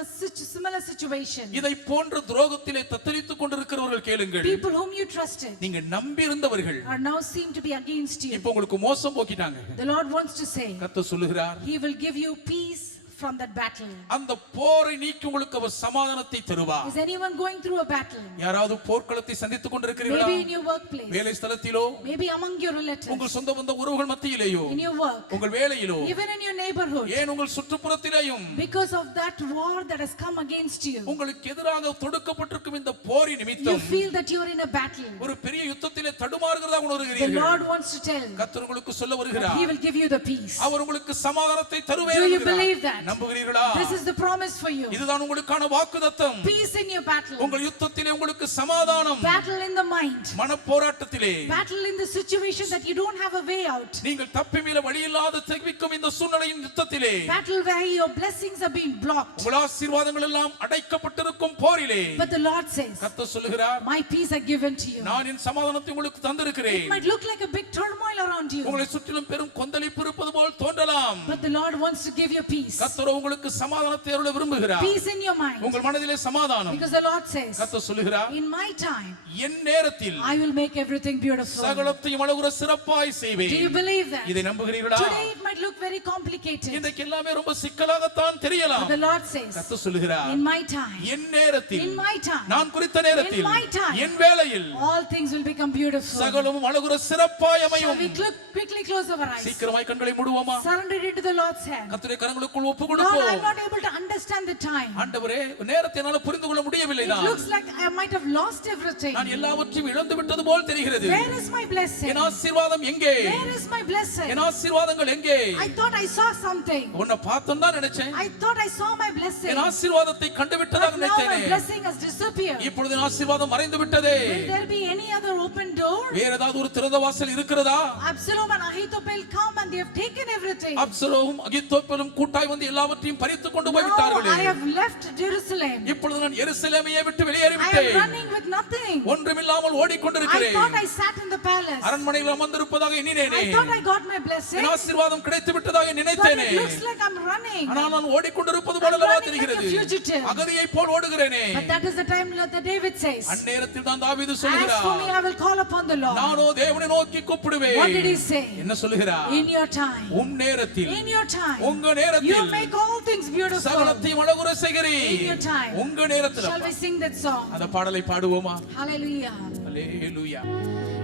similar situation, இதை போன்ற துரோகத்திலே தத்தளித்துக் கொண்டிருக்கிறவர்கள் கேளுங்கள். people whom you trusted நீங்க நம்பி இருந்தவர்கள் are now seem to be against you. இப்ப உங்களுக்கு மோசம் போக்கிட்டாங்க. The Lord wants to say, கர்த்தர் சொல்லுகிறார், he will give you peace from that battle. அந்த போரை நீக்கி உங்களுக்கு அவர் சமாதானத்தை தருவார். Is anyone going through a battle? யாராவது போர்க்களத்தை சந்தித்துக் கொண்டிருக்கிறீர்களா? Maybe in your workplace, வேலை ஸ்தலத்திலோ, maybe among your relatives, உங்கள் சொந்த பந்த உறவுகள் மத்தியிலேயோ, in your work, உங்கள் வேலையிலோ, even in your neighborhood. ஏன் உங்கள் சுற்றுப்புறத்திலேயும் Because of that war that has come against you, உங்களுக்கு எதிராக தொடுக்கப்பட்டிருக்கும் இந்த போரின் you நிமித்தம் feel that you are in a battle. ஒரு பெரிய யுத்தத்திலே தடுமாறுகிறதா The உணர்கிறீர்கள். Lord wants to tell கர்த்தர் உங்களுக்கு சொல்ல that வருகிறார், he will give you the peace. அவர் உங்களுக்கு சமாதானத்தை Do தருவேன் you என்கிறார். believe that? நம்புகிறீர்களா? This is the promise for you. இதுதான் உங்களுக்கான வாக்குத்தத்தம். Peace in your battle. உங்கள் யுத்தத்திலே உங்களுக்கு சமாதானம். Battle in the mind. மனப்போராட்டத்திலே Battle in the situation that you don't have a way out. நீங்கள் தப்பி மீள வழியில்லாத தவிக்கும் இந்த சூழ்நிலையின் யுத்தத்திலே, battle where your blessings are being blocked. உங்கள் ஆசீர்வாதங்கள் எல்லாம் அடைக்கப்பட்டிருக்கும் போரிலே, But the Lord says, கர்த்தர் சொல்லுகிறார், my peace I given to you. நான் என் சமாதானத்தை உங்களுக்கு தந்திருக்கிறேன். It might look like a big turmoil around you, உங்களை சுற்றிலும் பெரும் கொந்தளிப்பு இருப்பது போல் தோன்றலாம். but the Lord wants to give you peace. கர்த்தர் உங்களுக்கு சமாதானத்தை அருள விரும்புகிறார். Peace in your mind. உங்கள் மனதிலே சமாதானம். Because the Lord says, கர்த்தர் சொல்லுகிறார், in my time, என் நேரத்தில் I will make everything beautiful. சகலத்தையும் அழகுற சிறப்பாய் செய்வேன். Do you believe that? இதை நம்புகிறீர்களா? Today it might look very complicated. இன்றைக்கு எல்லாமே ரொம்ப சிக்கலாகத்தான் தெரியலாம். But the Lord says, கர்த்தர் சொல்லுகிறார், in my time, என் நேரத்தில், in my time, நான் குறித்த நேரத்தில், in my time, என் வேளையில் all things will become beautiful. சகலமும் அழகுற சிறப்பாய் Shall அமையும். we quickly close our eyes? சீக்கிரமாய் கண்களை மூடுவோமா? Surrender it to the Lord's hand. கர்த்தருடைய கரங்களுக்குள் ஒப்பு Lord, I'm கொடுப்போம். not able to understand the time. ஆண்டவரே, நேரத்தை என்னால புரிந்து கொள்ள முடியவில்லை. It looks like I might have lost everything. நான் எல்லாவற்றையும் இழந்து விட்டது போல் தெரிகிறது. Where is my blessing? என் ஆசீர்வாதம் எங்கே? Where is my blessing? என் ஆசீர்வாதங்கள் எங்கே? I thought I saw something. உன்னை பார்த்தோம் தான் நினைச்சேன். I thought I saw my blessing. என் ஆசீர்வாதத்தை கண்டு விட்டதாக But now my நினைத்தேனே. blessing has disappeared. இப்பொழுது என் ஆசீர்வாதம் மறைந்து விட்டதே. Will there be any other open door? வேற ஏதாவது ஒரு திறந்த வாசல் இருக்கிறதா? Absalom and Ahithophel come and they have taken everything. அப்சலோமும் அகித்தோப்பலும் கூட்டாய் வந்து எல்லாவற்றையும் பறித்துக் கொண்டு போய் Now விட்டார்களே. I have left Jerusalem. இப்பொழுது நான் எருசலேமையே விட்டு I am வெளியேறிவிட்டேன். running with nothing. ஒன்றுமில்லாமல் I ஓடிக்கொண்டிருக்கிறேன். thought I sat in the palace. அரண்மனையில் அமர்ந்திருப்பதாக எண்ணினேனே. I thought I got my blessing. என் ஆசீர்வாதம் கிடைத்து விட்டதாக But நினைத்தேனே. it looks like I'm running. ஆனால் நான் ஓடிக்கொண்டிருப்பது போல அல்லவா I'm running like a தெரிகிறது. fugitive. அகதியை போல் ஓடுகிறேனே. But that is the time that David says, அந்நேரத்தில் தான் தாவீது as for me, சொல்கிறார், I will call upon the Lord. நானோ தேவனை நோக்கி கூப்பிடுவேன். What did he say? என்ன சொல்கிறார்? In your time. உன் நேரத்தில், In your time. உங்க You நேரத்தில் make all things beautiful. சகலத்தையும் அழகுற In செய்கிறேன். your time. உங்க நேரத்தில். Shall we sing that song? அந்த பாடலை பாடுவோமா? Hallelujah. அல்லேலூயா.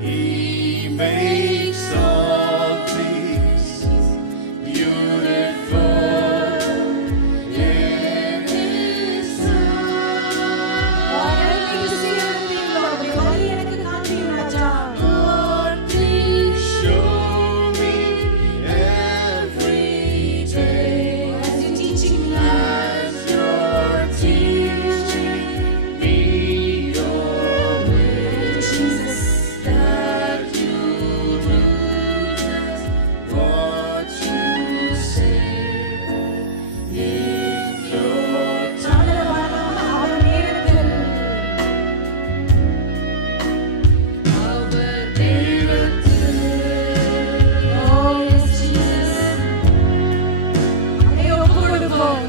He makes all things beautiful in His Help me to see everything, Lord. You only எனக்கு காண்பியும் ராஜா. Lord, please show me every day As you teaching me, as you're teaching me your way, Jesus. that you do what you say in your சகலவரம் அவர் நேரத்தில். அவர் நேரத்தில் Oh, yes, Jesus. அப்படியே ஒப்புக்கொடுப்போம்.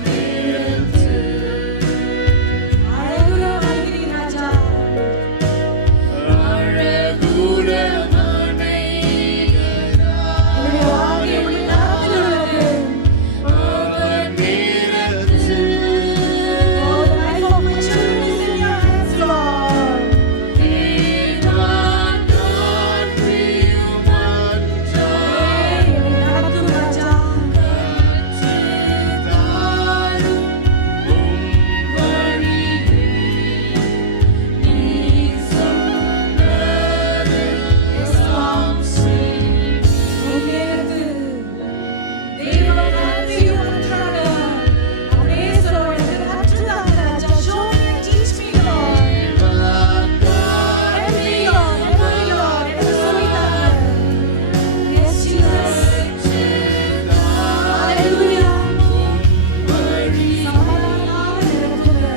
அழகுற வருகிறீர் ராஜா. என்னுடைய வாழ்க்கை உம்முடைய கரத்தில் உள்ளது. Oh, the life of my children is in your hands, Lord. என்னை நடத்தும் ராஜா. Yes, Lord. உன் நேரத்தில் தெய்வ வார்த்தையை ஒன்றாட அப்படியே சொல்லுவோம். எனக்கு கற்றுத்தாங்க ராஜா. Show me and teach me, Lord. Help me, Lord. Help me, Lord. எனக்கு சொல்லித்தாங்க. Yes, Jesus. Hallelujah. சமாதானமாக நடத்துங்க.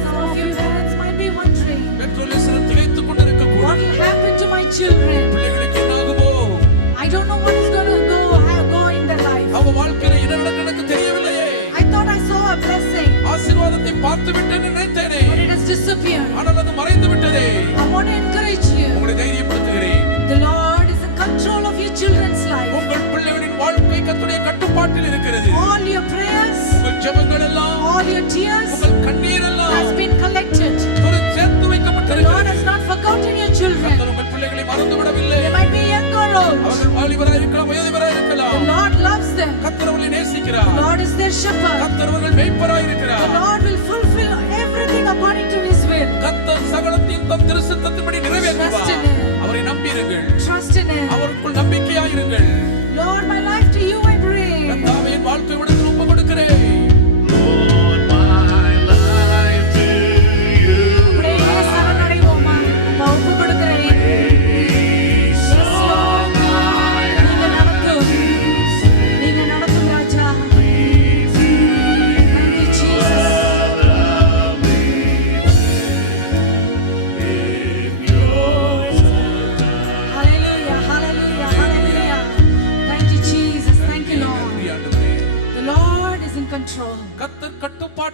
Some of you parents might be wondering, பெற்றோர்கள் சிலர் திகைத்துக் கொண்டிருக்கக்கூடும். what will happen to my children? பிள்ளைகளுக்கு என்ன ஆகுமோ? I don't know what is going to go in their life. அவங்க வாழ்க்கையில என்ன நடக்கும் எனக்கு தெரியவில்லையே. I thought I saw a blessing, ஆசீர்வாதத்தை பார்த்து விட்டேன்னு நினைத்தேனே. but it has disappeared. ஆனால் அது மறைந்து விட்டதே. I want to encourage you. உங்களை தைரியப்படுத்துகிறேன். The Lord is in control of your children's life. உங்கள் பிள்ளைகளின் வாழ்க்கை கர்த்தருடைய கட்டுப்பாட்டில் இருக்கிறது. All your prayers, உங்கள் ஜெபங்கள் எல்லாம், all your tears உங்கள் கண்ணீர் எல்லாம் has been collected. ஒரு சேர்த்து The Lord வைக்கப்பட்டிருக்கிறது. has not forgotten your children. கர்த்தர் உங்கள் பிள்ளைகளை மறந்து விடவில்லை. They might be young or old. அவர்கள் வாலிபராய் இருக்கலாம், வயோதிபராய் The இருக்கலாம். Lord loves them. கர்த்தர் அவர்களை நேசிக்கிறார். The Lord is their shepherd. கர்த்தர் அவர்கள் மேய்ப்பராய் The இருக்கிறார். Lord will fulfill everything according to His will. கர்த்தர் சகலத்தையும் தம் திருச்சித்தத்தின்படி நிறைவேற்றுவார். Trust in Him. அவரை நம்பியிருங்கள். Trust in Him. அவருக்குள் நம்பிக்கையாயிருங்கள். Lord, my life to you I bring. கர்த்தாவே, என் வாழ்க்கை விடத்தில் ஒப்புக் கொடுக்கிறேன். Lord, my life to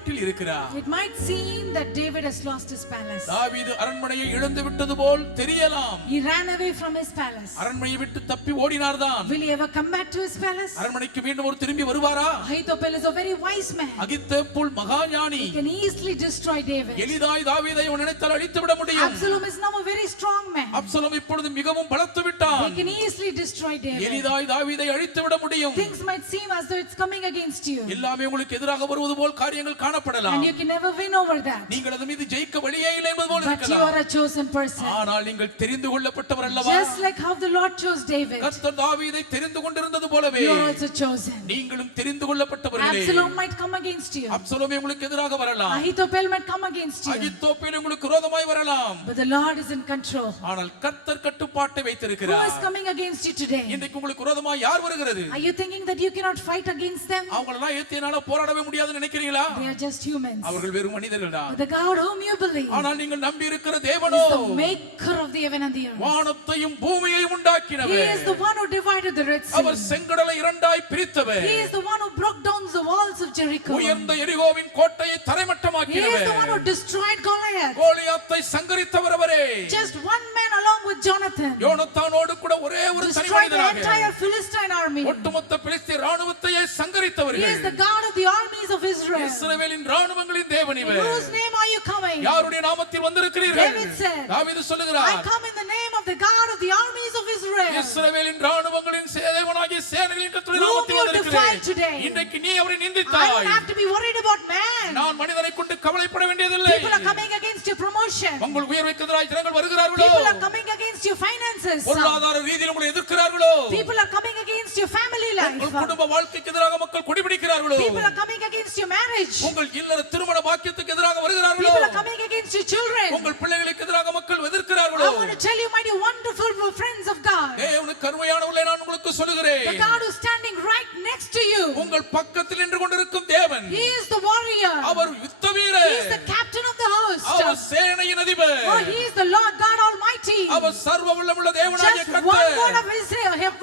வீட்டில் இருக்கிறார். It might seem that David has lost his palace. தாவீது அரண்மனையை இழந்து விட்டது போல் தெரியலாம். He ran away from his palace. அரண்மனையை விட்டு தப்பி ஓடினார்தான். Will he ever come back to his palace? அரண்மனைக்கு மீண்டும் ஒரு திரும்பி வருவாரா? Ahithophel is a very wise man. Ahithophel மகாஞானி. He can easily destroy David. எளிதாய் தாவீதை நினைத்தால் அழித்து விட முடியும். Absalom is now a very strong man. Absalom இப்பொழுது மிகவும் பலத்து விட்டான். He can easily destroy David. எளிதாய் தாவீதை அழித்து விட முடியும். Things might seem as though it's coming against you. எல்லாமே உங்களுக்கு எதிராக வருவது போல் காரியங்கள் காணப்படலாம். And you can never win over that. நீங்கள் அது மீது ஜெயிக்க வழியே இல்லை என்பது போல But you இருக்கலாம். are a chosen person. ஆனால் நீங்கள் தெரிந்து கொள்ளப்பட்டவர் அல்லவா? Just like how the Lord chose David. கர்த்தர் தாவீதை தெரிந்து கொண்டிருந்தது போலவே You are also chosen. நீங்களும் தெரிந்து கொள்ளப்பட்டவர்களே. Absalom might come against you. Absalom உங்களுக்கு எதிராக வரலாம். Ahithophel might come against you. Ahithophel உங்களுக்கு விரோதமாய் வரலாம். But the Lord is in control. ஆனால் கர்த்தர் கட்டுப்பாட்டை Who வைத்திருக்கிறார். is coming against you today? இன்றைக்கு உங்களுக்கு விரோதமாய் யார் வருகிறது? Are you thinking that you cannot fight against them? அவங்களெல்லாம் ஏத்தினால போராடவே முடியாதுன்னு நினைக்கிறீங்களா? They are just humans. அவர்கள் வெறும் மனிதர்கள் தான். But the God whom you believe ஆனால் நீங்கள் நம்பி இருக்கிற தேவனோ is the maker of the heaven and the earth. வானத்தையும் பூமியையும் He உண்டாக்கினவர். is the one who divided the Red அவர் Sea. செங்கடலை இரண்டாய் பிரித்தவர். He is the one who broke down the walls of Jericho. உயர்ந்த எரிகோவின் கோட்டையை He is தரைமட்டமாக்கினவர். the one who destroyed Goliath. கோலியாத்தை சங்கரித்தவர் அவரே. Just one man along with Jonathan யோனத்தானோடு கூட ஒரே ஒரு தனி destroyed the மனிதனாக entire Philistine army. ஒட்டுமொத்த பெலிஸ்திய ராணுவத்தையே He சங்கரித்தவர்கள். is the God of the armies of Israel. இஸ்ரவேலின் ராணுவங்களின் தேவன் In இவர். whose name are you coming? யாருடைய நாமத்தில் வந்திருக்கிறீர்கள்? David said, தாவீது I சொல்லுகிறார், come in the name of the God of the armies of Israel. இஸ்ரவேலின் ராணுவங்களின் தேவனாகிய சேனைகளின் கர்த்தருடைய Whom நாமத்தில் you வந்திருக்கிறேன். defile today. இன்றைக்கு நீ அவரை I don't நிந்தித்தாய். have to be worried about man. நான் மனிதனை கொண்டு கவலைப்பட வேண்டியதில்லை. People are coming against your promotion. உங்கள் உயர்வுக்கு எதிராக ஜனங்கள் வருகிறார்களோ? People are coming against your finances. பொருளாதார ரீதியில் உங்களை எதிர்க்கிறார்களோ? People are coming against your family உங்கள் life. குடும்ப வாழ்க்கைக்கு எதிராக மக்கள் கொடிபிடிக்கிறார்களோ? People are coming against your marriage. உங்கள் இல்லற திருமண பாக்கியத்துக்கு எதிராக வருகிறார்களோ? People are coming against your children. உங்கள் பிள்ளைகளுக்கு எதிராக மக்கள் எதிர்க்கிறார்களோ? I want to tell you, my dear wonderful friends of God, தேவனுக்கு அருமையானவர்களே, நான் உங்களுக்கு சொல்லுகிறேன், the God who is standing right next to you, உங்கள் பக்கத்தில் நின்று கொண்டிருக்கும் தேவன், He is the warrior. அவர் யுத்த He வீரர், is the captain of the host. அவர் சேனையின் அதிபர், Oh, He is the Lord God Almighty. அவர் சர்வ வல்லமுள்ள தேவனாகிய Just one word கர்த்தர். of His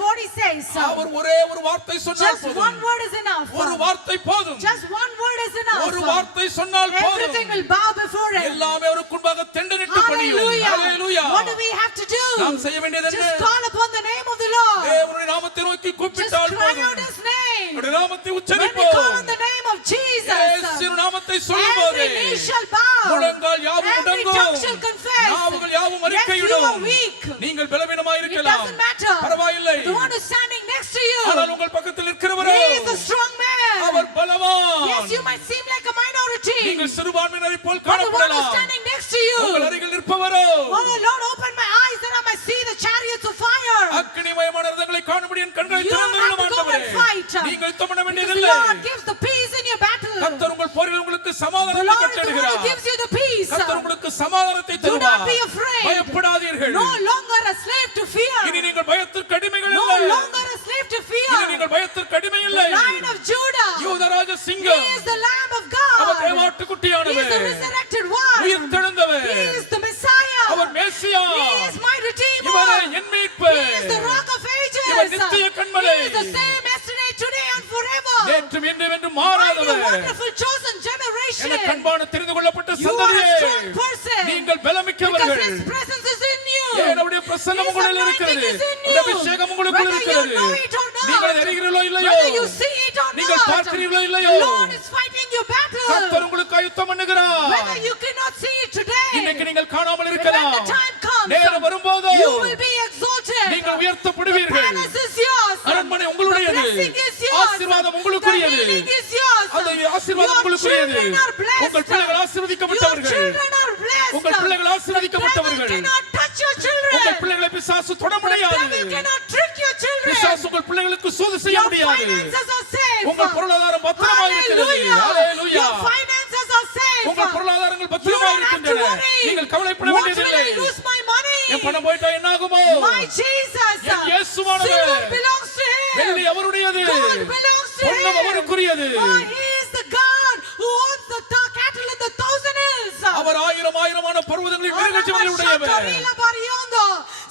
what He says. அவர் ஒரே ஒரு வார்த்தை சொன்னால் Just one போதும். word is enough. ஒரு வார்த்தை போதும். Just one word is ஒரு enough. வார்த்தை சொன்னால் Everything போதும். will bow before Him. எல்லாமே அவருக்கு முன்பாக தெண்டனிட்டு பணியும். Hallelujah. ஹalleluya. What do we have to do? நாம் செய்ய வேண்டியது என்ன? Just call upon the name of the Lord. தேவனுடைய நாமத்தை நோக்கி Just கூப்பிட்டால் cry out போதும். His name. அவருடைய நாமத்தை When we call உச்சரிப்போம். on the name of Jesus, இயேசுவின் நாமத்தை சொல்லும்போது every knee shall bow. முழங்கால் யாவும் Every முடங்கும். tongue shall confess. நாவுகள் யாவும் Yes, you அறிக்கையிடும். are weak. நீங்கள் பலவீனமாய் It இருக்கலாம். doesn't matter. பரவாயில்லை. The one who's standing next to you, ஆனால் உங்கள் பக்கத்தில் இருக்கிறவரோ He is the strong man. அவர் பலவான். Yes, you might seem like a minority, நீங்கள் சிறுபான்மையினரை போல் but the one who's காணப்படலாம். standing next to you, உங்கள் அருகில் நிற்பவரோ oh Lord, open my eyes that I might see the chariots of fire. அக்கினிமயமான ரதங்களை காணும்படி என் கண்களை You don't திறந்து have to go ஆண்டவரே. and fight. நீங்கள் யுத்தம் பண்ண Because the வேண்டியதில்லை. Lord gives the peace in your battle. கர்த்தர் உங்கள் போரில் உங்களுக்கு The சமாதானத்தை Lord is the one who கட்டளையிடுகிறார். gives you the peace. கர்த்தர் உங்களுக்கு சமாதானத்தை Do not தருவார். be afraid. பயப்படாதீர்கள். No longer a slave to fear. இனி நீங்கள் பயத்திற்கு அடிமைகள் No இல்லை. longer a slave to இனி fear. நீங்கள் பயத்திற்கு அடிமை இல்லை. The Lion of Judah. யூதராஜ He சிங்கம். is the Lamb of அவர் God. தேவாட்டுக்குட்டியானவர். He is the resurrected one. உயிர்த்தெழுந்தவர். He is the Messiah. Our Messiah. He is my Redeemer. இவரே என் மீட்பர். He is the Rock of Ages. இவர் நித்திய கன்மலை. He is the same yesterday, today and forever. நேற்றும் இன்றும் என்றும் My மாறாதவர். wonderful chosen generation. என கண்பான தெரிந்து கொள்ளப்பட்ட You are a சந்ததியே, strong person. நீங்கள் Because பலமிக்கவர்கள். His presence is in you. ஏன் அவருடைய பிரசன்னம் His உங்களில் இருக்கிறது. anointing is in அவருடைய you. அபிஷேகம் உங்களுக்குள் Whether இருக்கிறது. you know it or not. நீங்கள் அதை அறிகிறீர்களோ இல்லையோ, Whether you see it or நீங்கள் not. பார்க்கிறீர்களோ இல்லையோ, The Lord is fighting your battle. கர்த்தர் உங்களுக்கு யுத்தம் பண்ணுகிறார். Whether you cannot see it today. இன்னைக்கு நீங்கள் காணாமல் When இருக்கலாம். the time comes, நேரம் வரும்போது you will be exalted. நீங்கள் The உயர்த்தப்படுவீர்கள். palace is yours. அரண்மனை The உங்களுடையது. blessing is yours. ஆசீர்வாதம் The உங்களுக்குரியது. healing is yours. அந்த ஆசீர்வாதம் Your உங்களுக்குரியது. children are blessed. உங்கள் பிள்ளைகள் Your ஆசீர்வதிக்கப்பட்டவர்கள். children are blessed. உங்கள் பிள்ளைகள் The ஆசீர்வதிக்கப்பட்டவர்கள். devil cannot touch your children. உங்கள் பிள்ளைகளை பிசாசு தொட The முடியாது. devil cannot trick your children. பிசாசு உங்கள் பிள்ளைகளுக்கு சூது செய்ய Your முடியாது. finances are safe. உங்கள் பொருளாதாரம் பத்திரமா இருக்கிறது. ஹalleluya. Your finances are safe. உங்கள் பொருளாதாரங்கள் You பத்திரமா don't have to இருக்கின்றன. worry. நீங்கள் கவலைப்பட What will வேண்டியதில்லை. I lose my money? என் பணம் போயிட்டா என்ன ஆகுமோ? My Jesus. என் இயேசுவானவர். Silver belongs to Him. வெள்ளி அவருடையது. Gold belongs to பொன்னும் Him. அவருக்குரியது. Oh, He is the God who owns the cattle in the thousand hills. அவர் ஆயிரம் ஆயிரமான பர்வதங்களில் மிருகஜீவன்களை உடையவர்.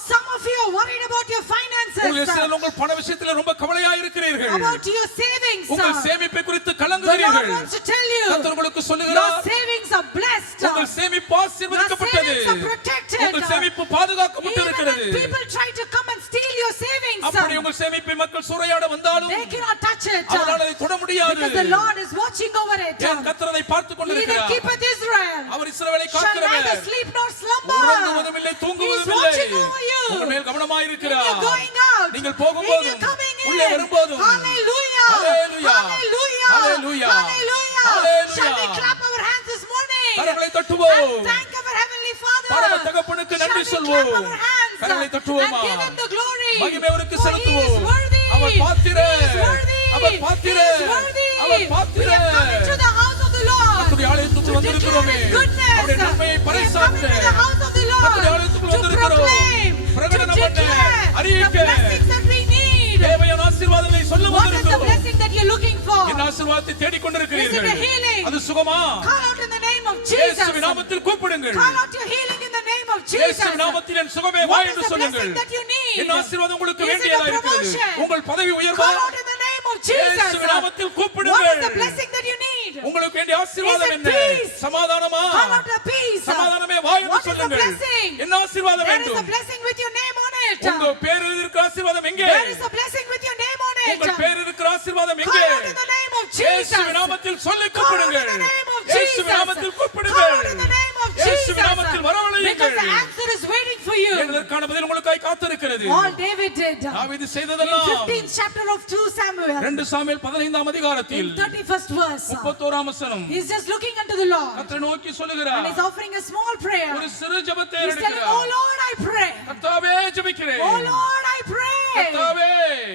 Some of you are worried about your உங்கள் finances, சிலர் உங்கள் பண விஷயத்தில் ரொம்ப கவலையா இருக்கிறீர்கள். about your savings. உங்கள் சேமிப்பை குறித்து The Lord கலங்குகிறீர்கள். wants to tell you, கர்த்தர் உங்களுக்கு சொல்லுகிறார் savings are blessed. உங்கள் சேமிப்பு Your ஆசீர்வதிக்கப்பட்டது savings are protected. உங்கள் சேமிப்பு Even பாதுகாக்கப்பட்டிருக்கிறது when people try to come and steal your savings, அப்படி உங்கள் சேமிப்பை மக்கள் சூறையாட வந்தாலும் they cannot touch it. அவரால் அதை தொட முடியாது Because the Lord is watching over it. என் கர்த்தர் அதை பார்த்துக் He that கொண்டிருக்கிறார் keepeth Israel அவர் இஸ்ரவேலை shall neither காக்கிறவர் sleep nor slumber. உறங்குவதும் இல்லை He is தூங்குவதும் இல்லை watching over you. உங்கள் மேல் கவனமாய் When இருக்கிறார் you're going out, நீங்கள் when போகும்போதும் you're coming உள்ளே in. வரும்போதும் Hallelujah. Hallelujah. Hallelujah. Hallelujah. Hallelujah. Hallelujah. Shall we clap our hands this morning கரங்களை தட்டுவோம் and thank our heavenly Father? பரம தகப்பனுக்கு நன்றி Shall we சொல்வோம் clap our hands கரங்களை and தட்டுவோமா give him the glory? மகிமை அவருக்கு For he is செலுத்துவோம் worthy. அவர் பாத்திரர் He is worthy. அவர் He பாத்திரர் is worthy. அவர் We பாத்திரர் have come into the house of the Lord. கர்த்தருடைய ஆலயத்துக்கு To வந்திருக்கிறோமே declare his goodness. அவருடைய நன்மையை We have come பறைசாற்ற into the house of the Lord கர்த்தருடைய ஆலயத்துக்கு to வந்திருக்கிறோம் proclaim, to பிரகடனம் பண்ண declare the அறிவிக்க blessings that we need. தேவையான ஆசீர்வாதங்களை சொல்ல What is the வந்திருக்கிறோம் blessing that you're looking for? என்ன ஆசீர்வாதத்தை தேடிக் கொண்டிருக்கிறீர்கள் Is it a healing? அது சுகமா Call out in the name of Jesus. இயேசுவின் நாமத்தில் கூப்பிடுங்கள் Call out your healing in the name of Jesus. இயேசுவின் நாமத்தில் என் சுகமே வா What is என்று the சொல்லுங்கள் blessing that you need? என்ன ஆசீர்வாதம் உங்களுக்கு Is it a வேண்டியதா இருக்கிறது promotion? உங்கள் பதவி உயர்வா Call out in the name of Jesus. இயேசுவின் நாமத்தில் What கூப்பிடுங்கள் is the blessing that you need? உங்களுக்கு வேண்டிய ஆசீர்வாதம் Is it என்ன peace? சமாதானமா Call out the peace. சமாதானமே வா என்று What is the சொல்லுங்கள் blessing? என்ன ஆசீர்வாதம் There is a வேண்டும் blessing with your name on it. உங்க பேரில் இருக்கிற ஆசீர்வாதம் எங்கே There is a blessing with your name on it. உங்கள் பேரில் இருக்கிற ஆசீர்வாதம் எங்கே Call out in the name of Jesus. இயேசுவின் நாமத்தில் சொல்லி Call out in கூப்பிடுங்கள் the name of இயேசுவின் நாமத்தில் Jesus. கூப்பிடுங்கள் Call out in the name of இயேசுவின் நாமத்தில் Jesus. வரவழையுங்கள் Because the answer is waiting for you. இதற்கான பதில் உங்களுக்காய் காத்திருக்கிறது All David did. தாவீது In செய்ததெல்லாம் 15th chapter of 2 Samuel, 2 சாமுவேல் 15ஆம் அதிகாரத்தில் in 31st verse, 31ஆம் வசனம் he's just looking unto the Lord கர்த்தரை நோக்கி and சொல்லுகிறார் he's offering a small prayer. ஒரு சிறு ஜெபத்தை He's telling, எடுக்கிறார் oh Lord, I pray. கர்த்தாவே ஜெபிக்கிறேன் Oh Lord, I pray கர்த்தாவே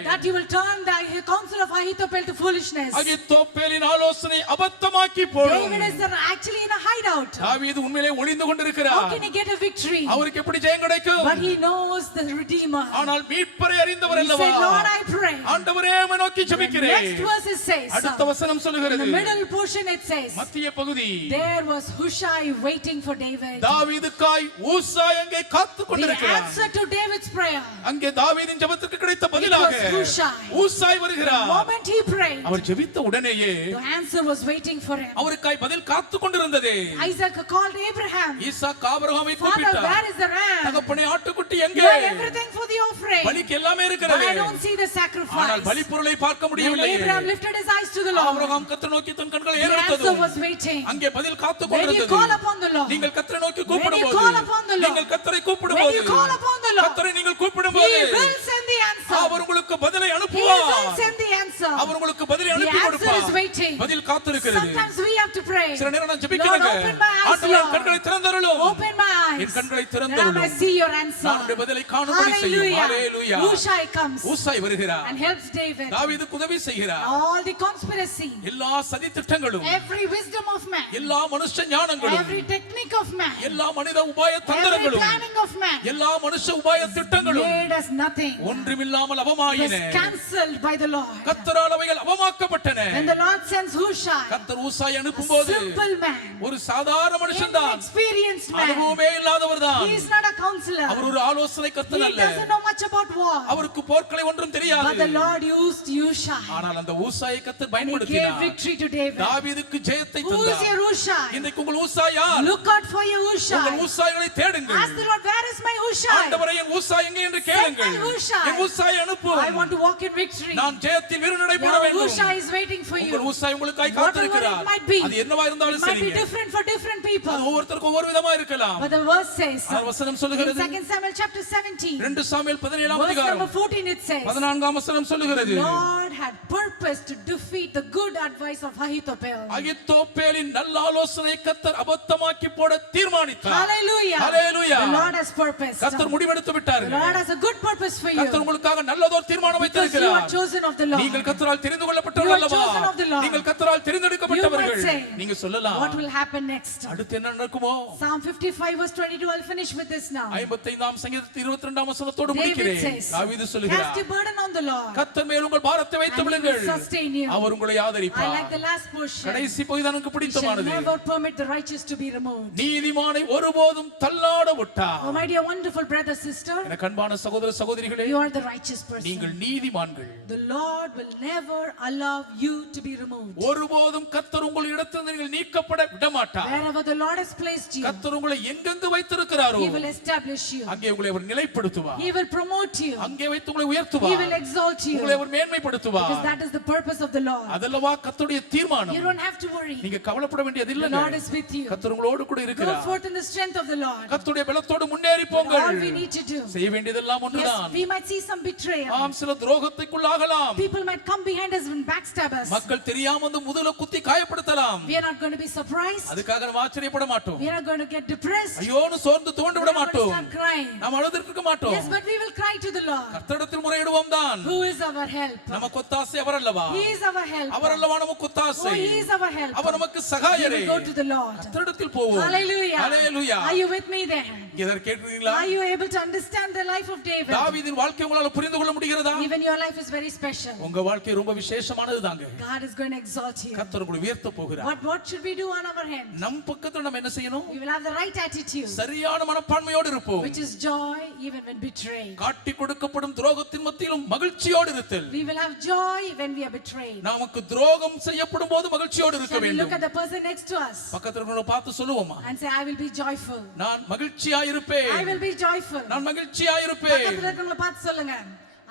that you will turn the counsel of Ahithophel to foolishness. அகித்தோப்பேலின் ஆலோசனை அபத்தமாக்கி போடும் David is actually in a hideout. தாவீது உண்மையிலே ஒளிந்து How கொண்டிருக்கிறார் can he get a victory? அவருக்கு எப்படி ஜெயம் கிடைக்கும் But he knows the Redeemer. ஆனால் மீட்பரை அறிந்தவர் He அல்லவா said, Lord, I pray. ஆண்டவரே உம்மை நோக்கி The ஜெபிக்கிறேன் next verse it says, அடுத்த வசனம் in சொல்லுகிறது the middle portion it says, மத்திய பகுதி there was Hushai waiting for David. தாவீதுக்காய் ஊசாய் அங்கே காத்து The கொண்டிருக்கிறார் answer to David's prayer. அங்கே தாவீதின் ஜெபத்திற்கு கிடைத்த It பதிலாக was Hushai. ஊசாய் The வருகிறார் moment he prayed, அவர் ஜெபித்த உடனேயே the answer was waiting for him. அவருக்காய் பதில் காத்து கொண்டிருந்தது Isaac called Abraham. ஈசாக்கு ஆபிரகாமை Father, கூப்பிட்டார் where is the ram? தகப்பனே ஆட்டுக்குட்டி You எங்கே have everything for the offering, பலிக்கு எல்லாமே but இருக்கிறது I don't see the ஆனால் sacrifice. பலி பொருளை பார்க்க When முடியவில்லை Abraham lifted his eyes to the Lord, Abraham கர்த்தரை நோக்கி தன் கண்களை the answer ஏறெடுத்ததும் was waiting. அங்கே பதில் காத்து When you கொண்டிருந்தது call upon the Lord, நீங்கள் கர்த்தரை நோக்கி When you கூப்பிடும்போது call upon the Lord, நீங்கள் கர்த்தரை when கூப்பிடும்போது you call upon the Lord, கர்த்தரை நீங்கள் He கூப்பிடும்போது will send the answer. அவர் உங்களுக்கு பதிலை He will அனுப்புவார் send the answer. அவர் உங்களுக்கு பதிலை The அனுப்பி answer is கொடுப்பார் waiting. பதில் காத்திருக்கிறது Sometimes we have to pray. சில நேரம் நான் Lord, ஜெபிக்கிறேங்க open my eyes, ஆண்டவரே என் Lord. கண்களை திறந்தருளும் Open my eyes. என் கண்களை That I திறந்தருளும் may see your answer. நான் உடைய பதிலை காணும்படி செய்யும் ஹalleluya Hushai comes ஊசாய் வருகிறார் and helps David. தாவீதுக்கு உதவி செய்கிறார் All the conspiracy, எல்லா சதி திட்டங்களும் every wisdom of man, எல்லா மனுஷ ஞானங்களும் every technique of man, எல்லா மனித உபாய every தந்திரங்களும் planning of man எல்லா மனுஷ உபாய திட்டங்களும் made us nothing. ஒன்றுமில்லாமல் Was அவமாயின cancelled by the Lord. கர்த்தரால் அவைகள் அவமாக்கப்பட்டன When the Lord sends Hushai, கர்த்தர் ஊசாய் a அனுப்பும்போது simple man, ஒரு சாதாரண மனுஷன்தான் inexperienced man, அனுபவமே இல்லாதவர்தான் he is not a counselor. அவர் ஒரு ஆலோசனை He கர்த்தர் அல்ல doesn't know much about war. அவருக்கு போர்க்களை ஒன்றும் But the தெரியாது Lord used Hushai. ஆனால் அந்த ஊசாயை கர்த்தர் And he gave பயன்படுத்தினார் victory to David. தாவீதுக்கு ஜெயத்தை Who is தந்தார் your Hushai? இன்றைக்கு உங்கள் ஊசாயா Look out for your உங்கள் Hushai. ஊசாய்களை தேடுங்கள் Ask the Lord, where is my Hushai? ஆண்டவரே என் ஊசாய் எங்கே என்று கேளுங்கள் Send my Hushai. என் ஊசாயை அனுப்பும் I want to walk in victory. நான் ஜெயத்தில் வீரநடை போட Your வேண்டும் Hushai is waiting for உங்கள் you. ஊசாய் உங்களுக்காய் Whatever காத்திருக்கிறார் it might be. அது என்னவா It இருந்தாலும் might be சரிங்க different for different அது people. ஒவ்வொருத்தருக்கும் ஒவ்வொரு விதமா இருக்கலாம் But the verse says, ஆனால் வசனம் in சொல்லுகிறது 2 Samuel chapter 17, 2 சாமுவேல் 17ஆம் verse அதிகாரம் number 14 it says, 14ஆம் வசனம் சொல்லுகிறது Lord had purposed to defeat the good advice of Ahithophel. அகித்தோப்பேலின் நல்ல ஆலோசனை கர்த்தர் அபத்தமாக்கி போட தீர்மானித்தார் Hallelujah. Hallelujah. The Lord has purposed. கர்த்தர் முடிவெடுத்து The விட்டார் Lord has a good purpose for you. கர்த்தர் உங்களுக்காக நல்லதொரு தீர்மானம் Because you are வைத்திருக்கிறார் chosen of the Lord. நீங்கள் கர்த்தரால் தெரிந்து You கொள்ளப்பட்டவர்கள் are அல்லவா chosen of the Lord. நீங்கள் கர்த்தரால் தெரிந்தெடுக்கப்பட்டவர்கள் You might say, நீங்க சொல்லலாம் What will happen next? அடுத்து என்ன நடக்குமோ Psalm 55 verse 22, I'll finish with this now. 55ஆம் சங்கீதத்தில் 22ஆம் வசனத்தோடு David முடிக்கிறேன் says, தாவீது Cast சொல்கிறார் your burden on the Lord. கர்த்தர் மேல் உங்கள் பாரத்தை வைத்து And he விடுங்கள் will sustain you. அவர் உங்களை I ஆதரிப்பார். like the last portion. கடைசி பகுதி எனக்கு He shall பிடித்தமானது. never permit the righteous to be removed. நீதிமானை ஒருபோதும் தள்ளாட விட்டார். Oh my dear wonderful brother sister, எனக்கு அன்பான சகோதர சகோதரிகளே, you are the righteous person. நீங்கள் நீதிமான்கள். The Lord will never allow you to be removed. ஒருபோதும் கர்த்தர் உங்கள் இடத்திலிருந்து நீங்கள் நீக்கப்பட விடமாட்டார். Wherever the Lord has placed you, கர்த்தர் உங்களை எங்கெங்கு வைத்திருக்கிறாரோ He will establish you. அங்கே உங்களை அவர் நிலைப்படுத்துவார். He will promote you. அங்கே வைத்து உங்களை He உயர்த்துவார். will exalt you. உங்களை அவர் மேன்மைப்படுத்துவார். Because that is the purpose of the Lord. அதல்லவா கர்த்தருடைய தீர்மானம். You don't have to worry. நீங்க கவலைப்பட வேண்டியது The இல்லைங்க. Lord is with you. கர்த்தர் உங்களோடு கூட Go இருக்கிறார். forth in the strength of the Lord. கர்த்தருடைய பலத்தோடு முன்னேறி All போங்கள். we need to do. செய்ய வேண்டியதெல்லாம் Yes, ஒன்றுதான். we might see some betrayal. ஆம், சில துரோகத்துக்குள்ளாகலாம். People might come behind us and backstab us. மக்கள் தெரியாம வந்து முதல குத்தி காயப்படுத்தலாம். We are not going to be surprised. அதுக்காக நம்ம ஆச்சரியப்பட மாட்டோம். We are not going to get depressed. ஐயோன்னு சோர்ந்து தோண்டு We விட are not going to மாட்டோம். start crying. நாம் அழுதுக்க மாட்டோம். Yes, but we will cry to the Lord. கர்த்தரிடத்தில் முறையிடுவோம் தான். Who is our help? நமக்கு ஒத்தாசை அவர் அல்லவா? He is our help. அவர் அல்லவா நமக்கு Oh, ஒத்தாசை? He is our help. அவர் நமக்கு We சகாயரே. will go to the Lord. கர்த்தரிடத்தில் போவோம். Hallelujah. ஹalleluya. Are you with me there? இதர் கேட்கிறீங்களா? Are you able to understand the life of David? தாவீதின் வாழ்க்கை உங்களால புரிந்து கொள்ள முடிகிறதா? Even your life is very special. உங்க வாழ்க்கை ரொம்ப விசேஷமானது தாங்க. God is going to exalt you. கர்த்தர் உங்களை உயர்த்த போகிறார். What should we do on our hand? நம் பக்கத்துல நம்ம என்ன செய்யணும்? We will have the right attitude, சரியான மனப்பான்மையோடு இருப்போம். which is joy even when betrayed. காட்டி கொடுக்கப்படும் துரோகத்தின் மத்தியிலும் மகிழ்ச்சியோடு இருத்தல். We will have joy when we are betrayed. நமக்கு துரோகம் செய்யப்படும் போது மகிழ்ச்சியோடு இருக்க Shall we look வேண்டும். at the person next to us பக்கத்துல இருக்கிறவங்கள பார்த்து சொல்லுவோமா? and say, I will be joyful. நான் மகிழ்ச்சியா இருப்பேன். I will be joyful. நான் மகிழ்ச்சியா இருப்பேன். பக்கத்துல இருக்கிறவங்கள பார்த்து சொல்லுங்க,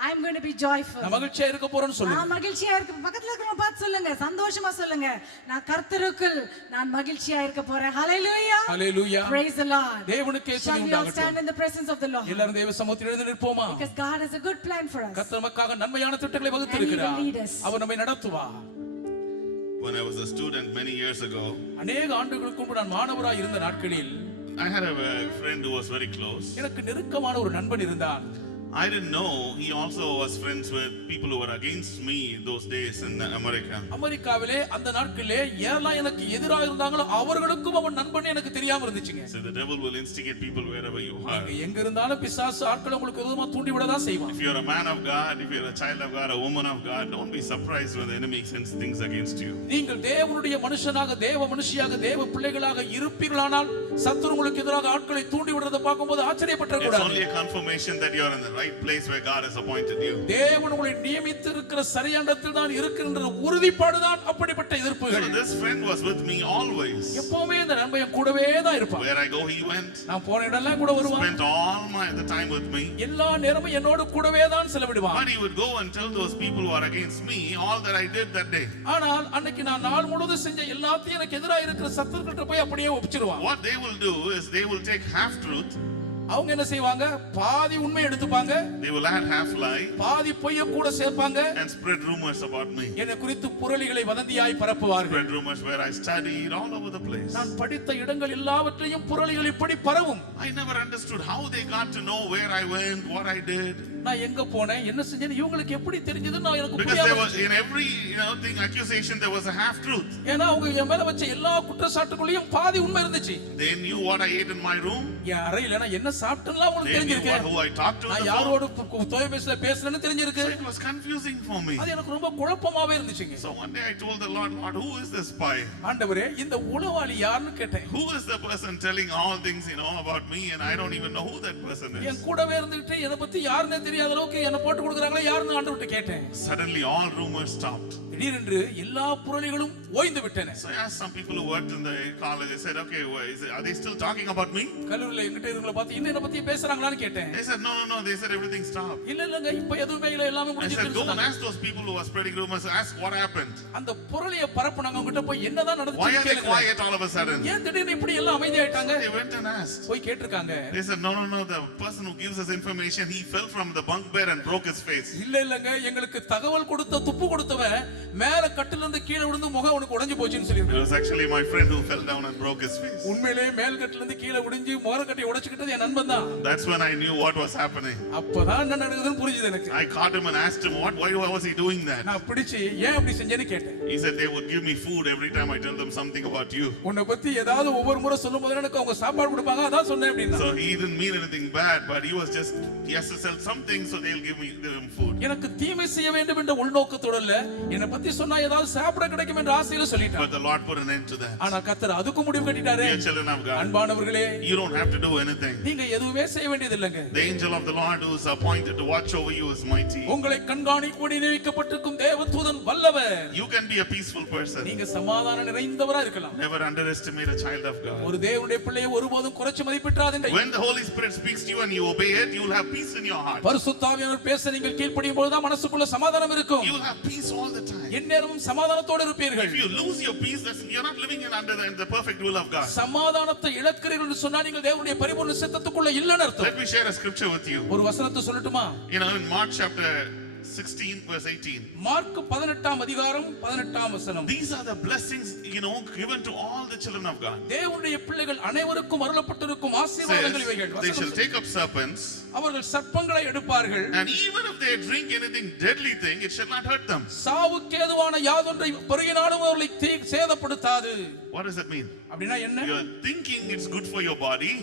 I am going to be joyful. நான் மகிழ்ச்சியா இருக்க போறேன்னு சொல்லுங்க. நான் மகிழ்ச்சியா இருக்க, பக்கத்துல இருக்கிறவங்கள பார்த்து சொல்லுங்க, சந்தோஷமா சொல்லுங்க, நான் கர்த்தருக்குள் நான் மகிழ்ச்சியா இருக்க போறேன். Hallelujah. ஹalleluya. Praise the Lord. தேவனுக்கே Shall துதி we all stand உண்டாகட்டும். in the presence of the Lord? எல்லாரும் தேவ சமூகத்தில் எழுந்து நிற்போமா? Because God has a good plan for us. கர்த்தர் நமக்காக நன்மையான திட்டங்களை And He வகுத்திருக்கிறார். will lead us. அவர் நம்மை நடத்துவார். When I was a student many years ago, அநேக ஆண்டுகளுக்கு முன்பு நான் மாணவராய் இருந்த நாட்களில் I had a friend who was very close. எனக்கு நெருக்கமான ஒரு நண்பன் இருந்தான். I didn't know he also was friends with people who were against me in those days in America. அமெரிக்காவிலே அந்த நாட்களிலே யாரெல்லாம் எனக்கு எதிராக இருந்தாங்களோ அவர்களுக்கும் அவன் நண்பன் எனக்கு தெரியாம இருந்துச்சுங்க. So the devil will instigate people wherever you are. எங்க இருந்தாலும் பிசாசு ஆட்களை உங்களுக்கு விரோதமா தூண்டி விட தான் செய்வான். If you're a man of God, if you're a child of God, a woman of God, don't be surprised when the enemy sends things against you. நீங்கள் தேவனுடைய மனுஷனாக, தேவ மனுஷியாக, தேவ பிள்ளைகளாக இருப்பீர்களானால் சத்துரு உங்களுக்கு எதிராக ஆட்களை தூண்டி விடுறதை பார்க்கும்போது ஆச்சரியப்பட It's கூடாது. only a confirmation that you're in the right place where God has appointed you. தேவன் உங்களை நியமித்து இருக்கிற சரியாண்டத்தில் தான் இருக்கின்ற உறுதிப்பாடு தான் அப்படிப்பட்ட So எதிர்ப்புகள். this friend was with me always. எப்பவுமே இந்த நண்பன் என் கூடவே தான் இருப்பான். Where I go, he went. நான் போன இடம்லாம் கூட வருவான். Spent all the time with me. எல்லா நேரமும் என்னோட கூடவே தான் செலவிடுவான். But he would go and tell those people who are against me all that I did that day. ஆனால் அன்னைக்கு நான் நாள் முழுவதும் செஞ்ச எல்லாத்தையும் எனக்கு எதிராக இருக்கிற சத்துருக்கிட்ட போய் அப்படியே ஒப்பிச்சிருவான். What they will do is they will take half truth. அவங்க என்ன செய்வாங்க? பாதி உண்மை எடுத்துப்பாங்க, They will add half lie பாதி பொய்ய கூட சேர்ப்பாங்க. and spread rumors about me. என்னை குறித்து புரளிகளை வதந்தியாய் பரப்புவார்கள். Spread rumors where I studied all over the place. நான் படித்த இடங்கள் எல்லாவற்றையும் புரளிகள் இப்படி பரவும். I never understood how they got to know where I went, what I did. நான் எங்க போனேன், என்ன செஞ்சேன்னு இவங்களுக்கு எப்படி தெரிஞ்சது? நான் எனக்கு Because there புரியாம was in every thing accusation there was a half truth. ஏன்னா அவங்க என் மேல வச்ச எல்லா குற்றச்சாட்டுக்குள்ளேயும் பாதி உண்மை இருந்துச்சு. They knew what I ate in my room. என் அறையில நான் என்ன சாப்பிட்டேன்லாம் உங்களுக்கு They knew தெரிஞ்சிருக்கு. who I talked to. on நான் the phone. யாரோட தொலைபேசியில பேசுறேன்னு தெரிஞ்சிருக்கு. So it was confusing for me. அது எனக்கு ரொம்ப குழப்பமாவே இருந்துச்சுங்க. So one day I told the Lord, who is this spy? ஆண்டவரே, இந்த உளவாளி யாருன்னு கேட்டேன். Who is the person telling all things about me and I don't even know who that person is? என் கூடவே இருந்துட்டு என்னை பத்தி யாருன்னே தெரியாத அளவுக்கு என்ன போட்டு கொடுக்குறாங்களே யாருன்னு ஆண்டவர்கிட்ட கேட்டேன். Suddenly all rumors stopped. திடீரென்று எல்லா புரளிகளும் ஓய்ந்து விட்டன. So I asked some people who worked in the college. They said, okay, are they still talking about me? கல்லூரியில என்கிட்ட இவங்கள பார்த்து இன்னும் என்ன பத்தி பேசுறாங்களான்னு கேட்டேன். They said, no. They said everything stopped. இல்லங்க, இப்ப எதுவுமே இல்ல, எல்லாமே I said, முடிஞ்சிருச்சு. go and ask those people who are spreading rumors. Ask what happened. அந்த புரளிய பரப்புனாங்க, அவங்க கிட்ட போய் என்னதான் Why நடந்துச்சு are they கேளுங்க. quiet all of a sudden? ஏன் திடீர்னு இப்படி எல்லாம் அமைதியாயிட்டாங்க? So they went and asked. போய் கேட்டிருக்காங்க. They said, no. The person who gives us information, he fell from the bunk bed and broke his face. இல்லங்க, எங்களுக்கு தகவல் கொடுத்த துப்பு கொடுத்தவன் மேல கட்டில இருந்து கீழே விழுந்து முகம் அவனுக்கு உடைஞ்சு போச்சுன்னு It சொல்லிருக்காங்க. was actually my friend who fell down and broke his face. உண்மையிலேயே மேல் கட்டில இருந்து கீழே விழுந்து முகரக்கட்டை உடைச்சுக்கிட்டது என் நண்பன் தான். That's when I knew what was happening. அப்பதான் என்ன நடக்குதுன்னு புரிஞ்சுது எனக்கு. I caught him and asked him, why was he doing that? நான் பிடிச்சு ஏன் அப்படி செஞ்சேன்னு கேட்டேன். He said they would give me food every time I tell them something about you. உன்னை பத்தி ஏதாவது ஒவ்வொரு முறை சொல்லும்போது எனக்கு அவங்க சாப்பாடு கொடுப்பாங்க, அதான் சொன்னேன் அப்படின்னா. So he didn't mean anything bad, but he has to sell something something, so they'll give them food. எனக்கு தீமை செய்ய வேண்டும் என்ற உள்நோக்கத்தோட இல்ல, என்னை பத்தி சொன்னா ஏதாவது சாப்பிட கிடைக்கும் என்ற ஆசையில சொல்லிட்டான். But the Lord put an end to that. ஆனா கர்த்தர் அதுக்கு முடிவு கட்டிட்டாரே. Dear children of God, அன்பானவர்களே, you don't have to do anything. நீங்க எதுவுமே செய்ய வேண்டியது இல்லங்க. The angel of the Lord who is appointed to watch over you is mighty. உங்களை கண்காணிக்க நியமிக்கப்பட்டிருக்கும் தேவதூதன் வல்லவர். You can be a peaceful person. நீங்க சமாதானம் நிறைந்தவரா இருக்கலாம். Never underestimate a child of God. ஒரு தேவனுடைய பிள்ளையை ஒருபோதும் குறைச்சு மதிப்பிடாதீங்க. When the Holy Spirit speaks to you and you obey it, you will have peace in your heart. பரிசுத்த ஆவியானவர் பேச நீங்கள் கீழ்ப்படியும் பொழுது தான் மனசுக்குள்ள சமாதானம் இருக்கும். You will have peace all the time. எந்நேரமும் சமாதானத்தோடு இருப்பீர்கள். If you lose your peace, you're not living under the perfect will of God. சமாதானத்தை இழக்கிறீர்கள் என்று சொன்னா நீங்கள் தேவனுடைய பரிபூர்ண சித்தத்துக்குள்ள இல்லன்னு அர்த்தம். Let me share a scripture with you. ஒரு வசனத்தை சொல்லட்டுமா? You know, in Mark chapter 16 verse 18. மார்க் 18ஆம் அதிகாரம் 18ஆம் வசனம். These are the blessings, given to all the children of God. தேவனுடைய பிள்ளைகள் அனைவருக்கும் அருளப்பட்டிருக்கும் ஆசீர்வாதங்கள் இவைகள். They shall take up serpents. அவர்கள் சர்ப்பங்களை எடுப்பார்கள். And even if they drink anything deadly thing, it shall not hurt them. சாவுக்கு ஏதுவான யாதொன்றை பருகினாலும் அவர்களை சேதப்படுத்தாது. What does that mean? அப்படினா என்ன? You are thinking it's good for your body.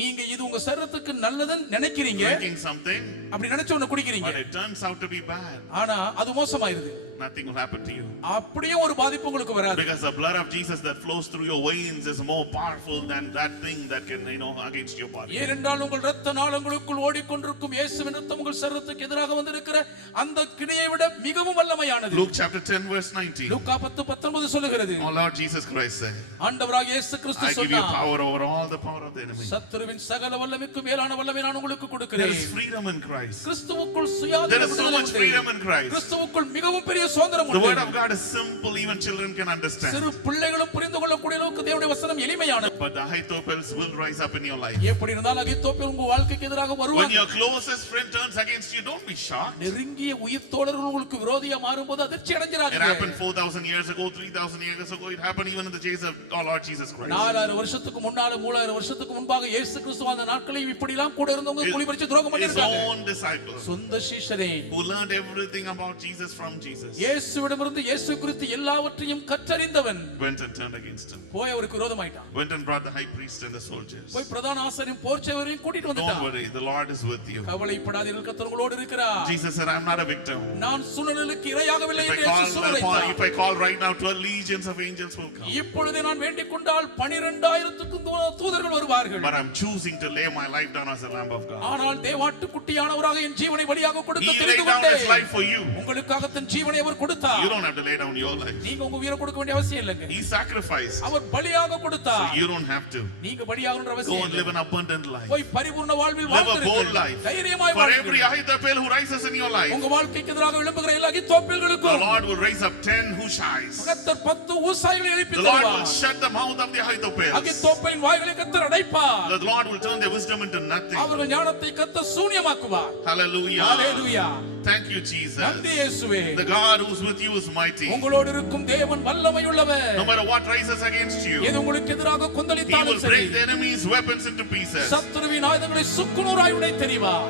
நீங்க இது உங்க சரீரத்துக்கு நல்லதுன்னு நினைக்கிறீங்க. Drinking something. அப்படி நினைச்ச ஒண்ணு குடிக்கிறீங்க. But it turns out to be bad. ஆனா அது மோசமாயிருது. Nothing will happen to you. அப்படியே ஒரு பாதிப்பு உங்களுக்கு வராது. Because the blood of Jesus that flows through your veins is more powerful than that thing that can, against your body. ஏனென்றால் உங்கள் இரத்த நாளங்களுக்குள் ஓடிக்கொண்டிருக்கும் இயேசுவின் இரத்தம் உங்கள் சரீரத்துக்கு எதிராக வந்திருக்கிற அந்த கிரியை விட மிகவும் வல்லமையானது. Luke chapter 10 verse 19. லூக்கா 10:19 சொல்லுகிறது. Our Lord Jesus Christ said, ஆண்டவராகிய இயேசு கிறிஸ்து I give you சொன்னார், power over all the power of the enemy. சத்துருவின் சகல வல்லமைக்கும் மேலான வல்லமை நான் உங்களுக்கு There கொடுக்கிறேன். is freedom in Christ. கிறிஸ்துவுக்குள் There சுயாதீன is so much freedom in Christ. கிறிஸ்துவுக்குள் மிகவும் பெரிய சுதந்திரம் The word உண்டு. of God is simple, even children can understand. சிறு பிள்ளைகளும் புரிந்து கொள்ளக்கூடிய அளவுக்கு தேவனுடைய வசனம் எளிமையானது. But the Ahithophels will rise up in your life. எப்படி இருந்தாலும் அகித்தோப்பேல் உங்க வாழ்க்கைக்கு எதிராக When வருவாங்க. your closest friend turns against you, don't be shocked. நெருங்கிய உயிர் தோழர்கள் உங்களுக்கு விரோதியா மாறும்போது அதிர்ச்சி It அடைஞ்சிராதீங்க. happened 4,000 years ago, 3,000 years ago. It happened even in the days of our Lord Jesus Christ. 4000 வருஷத்துக்கு முன்னால 3000 வருஷத்துக்கு முன்பாக இயேசு கிறிஸ்து அந்த நாட்களில் இப்படிலாம் கூட இருந்தவங்க குளிபறிச்சு துரோகம் His பண்ணிருக்காங்க. own disciples சொந்த சீஷரே who learned everything about Jesus from Jesus இயேசுவிடமிருந்து இயேசு குறித்து எல்லாவற்றையும் கற்றறிந்தவன் went and turned against him. போய் அவருக்கு விரோதமாயிட்டான். Went and brought the high priest and the soldiers. போய் பிரதான ஆசாரியன் போர்ச்சேவரையும் கூட்டிட்டு Don't வந்துட்டான். worry, the Lord is with you. கவலைப்படாதீர்கள், கர்த்தர் உங்களோடு இருக்கிறார். Jesus said, I'm not a victim. நான் சூழ்நிலைக்கு இரையாகவில்லை If என்று இயேசு சொல்லுகிறார். I call right now, 12 legions of angels will come. இப்பொழுது நான் வேண்டிக் கொண்டால் 12000க்கும் தூதர்கள் வருவார்கள். But I'm choosing to lay my life down as a lamb of God. ஆனால் தேவாட்டுக்குட்டியானவராக என் ஜீவனை பலியாக கொடுக்க He laid தெரிந்து down his life கொண்டேன். for you. உங்களுக்காக தன் ஜீவனை அவர் கொடுத்தார். You don't have to lay down your life. நீங்க உங்க உயிரை கொடுக்க வேண்டிய அவசியம் இல்லைங்க. He sacrificed. அவர் பலியாக கொடுத்தார். So you don't have to. நீங்க பலியாகணும்ன்ற Go அவசியம் and இல்லை. live an abundant life. போய் பரிபூர்ண வாழ்வில் Live a bold வாழ்ந்திருங்கள். life. தைரியமாய் For வாழுங்கள். every Ahithophel who rises in your life, உங்க வாழ்க்கைக்கு எதிராக எழும்புகிற எல்லா the அகித்தோப்பேல்களுக்கும் Lord will raise up 10 Hushais. கர்த்தர் 10 ஊசாய்களை எழுப்பி The Lord will தருவார். shut the mouth of the Ahithophels. அகித்தோப்பேலின் வாய்களை கர்த்தர் அடைப்பார். The Lord will turn their wisdom into nothing. அவர்கள் ஞானத்தை கர்த்தர் சூனியமாக்குவார். Hallelujah. ஹalleluya. Thank you, Jesus. நன்றி இயேசுவே. The God who's with you is mighty. உங்களோடு இருக்கும் தேவன் வல்லமையுள்ளவர். No matter what rises against you, எது உங்களுக்கு எதிராக He கொந்தளித்தாலும் will சரி, break the enemy's weapons into pieces. சத்துருவின் ஆயுதங்களை சுக்குநூறாய் உடைத்தெறிவார்.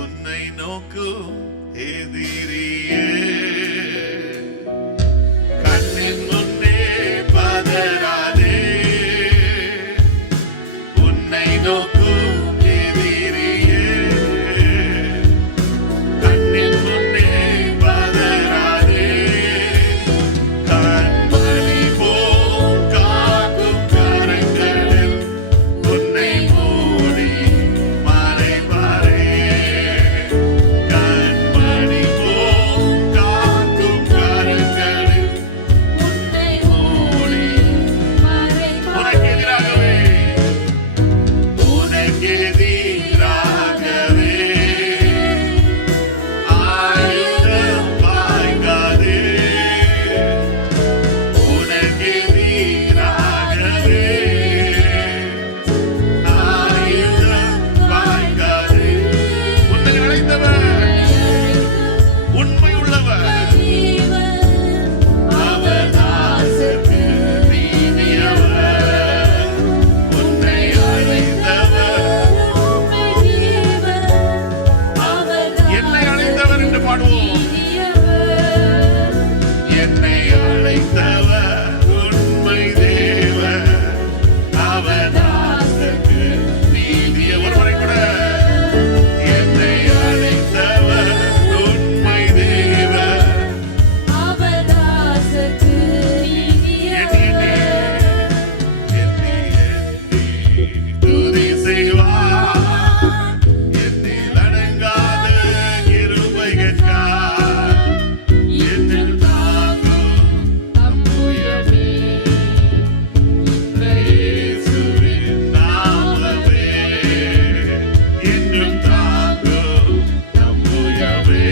உன்னை நோக்கும் எதிரியே கண்ணின் முன்னே பதறாதே. உன்னை நோக்கும் எதிரியே கண்ணின் முன்னே பதறாதே. கண்மணி போல் காக்கும் கரங்களில் உன்னை மூடி மறைப்பாரே. கண்மணி போல் என்றும் தாங்கும் நம்புயவே